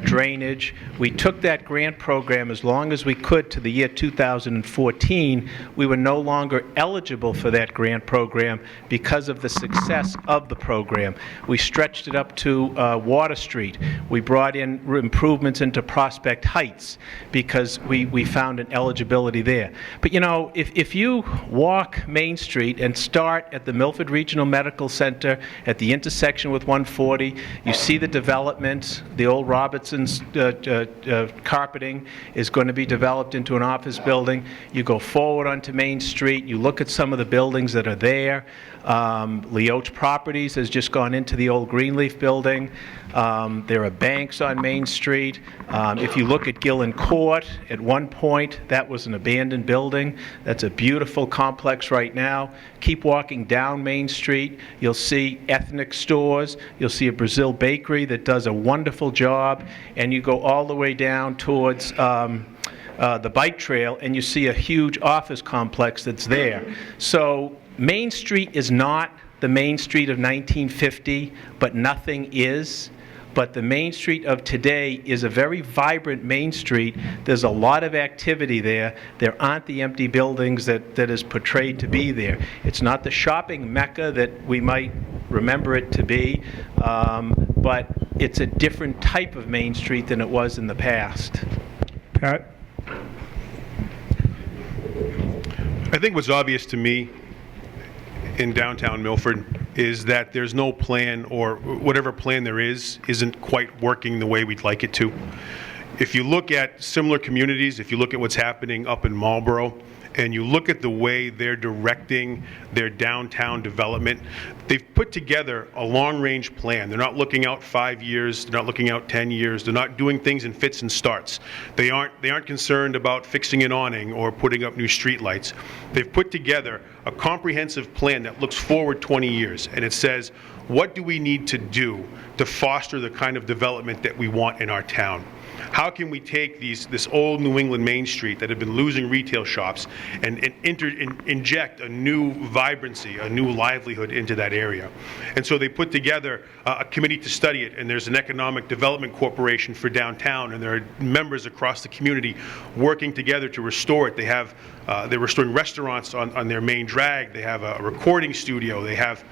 drainage. We took that grant program as long as we could to the year 2014. We were no longer eligible for that grant program because of the success of the program. We stretched it up to Water Street. We brought in improvements into Prospect Heights because we found an eligibility there. But you know, if you walk Main Street and start at the Milford Regional Medical Center at the intersection with 140, you see the development. The old Robertson's carpeting is going to be developed into an office building. You go forward onto Main Street, you look at some of the buildings that are there. Leoch Properties has just gone into the old Greenleaf building. There are banks on Main Street. If you look at Gillen Court, at one point that was an abandoned building. That's a beautiful complex right now. Keep walking down Main Street, you'll see ethnic stores, you'll see a Brazil bakery that does a wonderful job, and you go all the way down towards the bike trail and you see a huge office complex that's there. So Main Street is not the Main Street of 1950, but nothing is. But the Main Street of today is a very vibrant Main Street. There's a lot of activity there. There aren't the empty buildings that is portrayed to be there. It's not the shopping mecca that we might remember it to be, but it's a different type of Main Street than it was in the past. Pat? I think what's obvious to me in downtown Milford is that there's no plan, or whatever plan there is isn't quite working the way we'd like it to. If you look at similar communities, if you look at what's happening up in Marlboro, and you look at the way they're directing their downtown development, they've put together a long-range plan. They're not looking out 5 years, they're not looking out 10 years, they're not doing things in fits and starts. They aren't concerned about fixing an awning or putting up new streetlights. They've put together a comprehensive plan that looks forward 20 years, and it says, what do we need to do to foster the kind of development that we want in our town? How can we take this old New England Main Street that had been losing retail shops and inject a new vibrancy, a new livelihood into that area? And so they put together a committee to study it, and there's an economic development corporation for downtown, and there are members across the community working together to restore it. They're restoring restaurants on their main drag. They have a recording studio. They have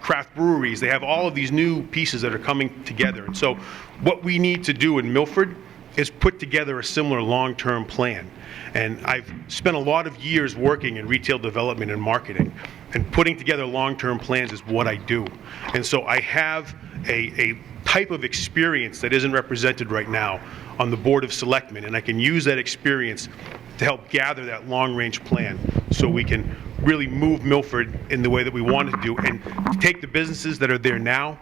craft breweries. They have all of these new pieces that are coming together. And so what we need to do in Milford is put together a similar long-term plan. And I've spent a lot of years working in retail development and marketing, and putting together long-term plans is what I do. And so I have a type of experience that isn't represented right now on the Board of Selectmen, and I can use that experience to help gather that long-range plan so we can really move Milford in the way that we want to do, and take the businesses that are there now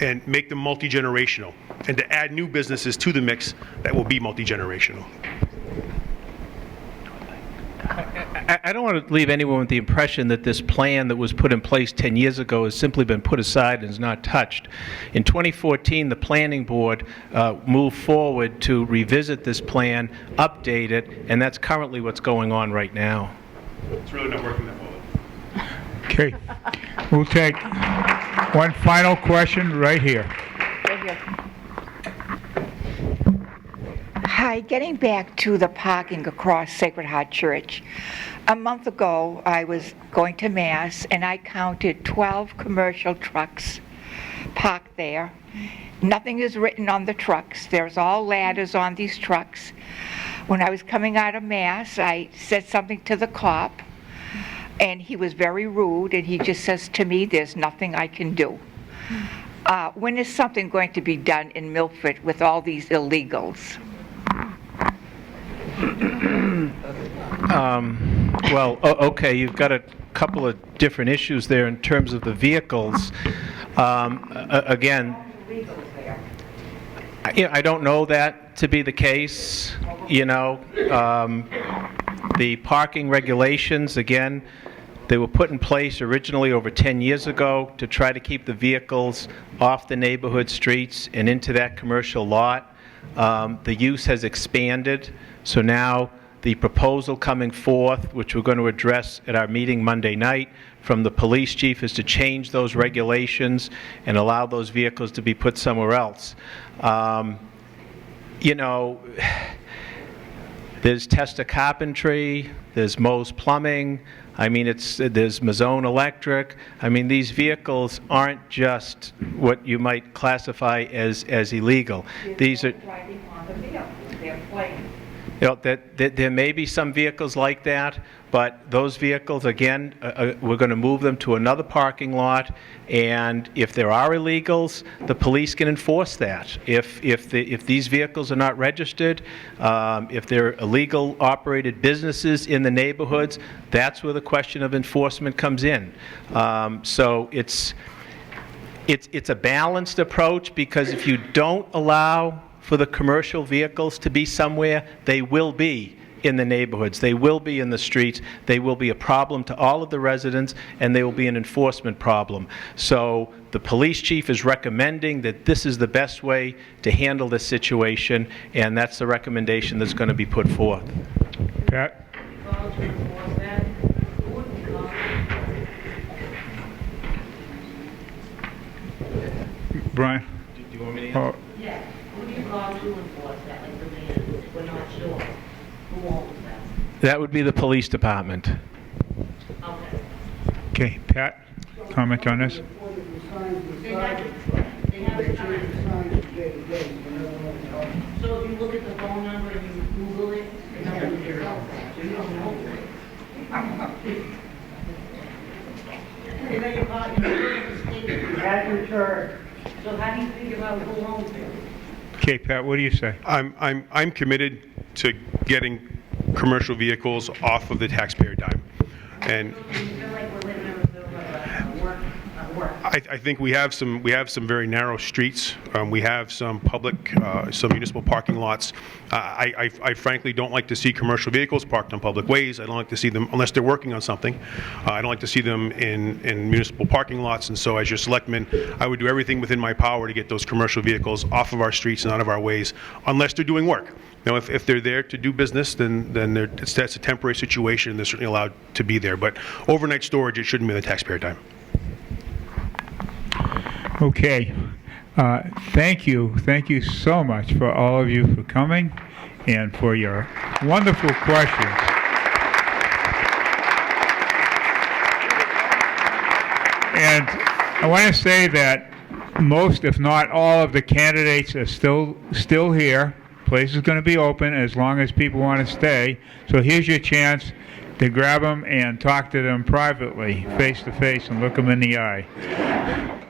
and make them multi-generational, and to add new businesses to the mix that will be multi-generational. I don't want to leave anyone with the impression that this plan that was put in place 10 years ago has simply been put aside and is not touched. In 2014, the Planning Board moved forward to revisit this plan, update it, and that's currently what's going on right now. It's really not working that well. Okay. We'll take one final question right here. Hi, getting back to the parking across Sacred Heart Church. A month ago, I was going to Mass, and I counted 12 commercial trucks parked there. Nothing is written on the trucks. There's all ladders on these trucks. When I was coming out of Mass, I said something to the cop, and he was very rude, and he just says to me, "There's nothing I can do." When is something going to be done in Milford with all these illegals? Well, okay, you've got a couple of different issues there in terms of the vehicles. Again, I don't know that to be the case. The parking regulations, again, they were put in place originally over 10 years ago to try to keep the vehicles off the neighborhood streets and into that commercial lot. The use has expanded, so now the proposal coming forth, which we're going to address at our meeting Monday night from the police chief, is to change those regulations and allow those vehicles to be put somewhere else. There's Testa Carpentry, there's Moe's Plumbing, there's Mazzone Electric. These vehicles aren't just what you might classify as illegal. These are... there may be some vehicles like that, but those vehicles, again, we're going to move them to another parking lot, and if there are illegals, the police can enforce that. If these vehicles are not registered, if they're illegal operated businesses in the neighborhoods, that's where the question of enforcement comes in. So it's a balanced approach, because if you don't allow for the commercial vehicles to be somewhere, they will be in the neighborhoods, they will be in the streets, they will be a problem to all of the residents, and they will be an enforcement problem. So the police chief is recommending that this is the best way to handle this situation, and that's the recommendation that's going to be put forth. Pat? Brian? Do you want me to answer? Yeah. Who do you call to enforce that? Like the man, we're not sure. Who owns that? That would be the police department. Okay. Okay, Pat, comment on this? They have signs. So if you look at the phone number and you Google it, they have it here. So you don't know it. You know you caught you had your turn. So how do you figure out who owns it? Okay, Pat, what do you say? I'm committed to getting commercial vehicles off of the taxpayer dime. And I think we have some very narrow streets. We have some public, some municipal parking lots. I frankly don't like to see commercial vehicles parked on public ways. I don't like to see them unless they're working on something. I don't like to see them in municipal parking lots. And so, as your selectman, I would do everything within my power to get those commercial vehicles off of our streets and out of our ways, unless they're doing work. Now, if they're there to do business, then that's a temporary situation. They're certainly allowed to be there. But overnight storage, it shouldn't be the taxpayer dime. Okay. Thank you. Thank you so much for all of you for coming and for your wonderful questions. And I want to say that most, if not all, of the candidates are still here. place is going to be open as long as people want to stay. So here's your chance to grab them and talk to them privately, face to face, and look them in the eye.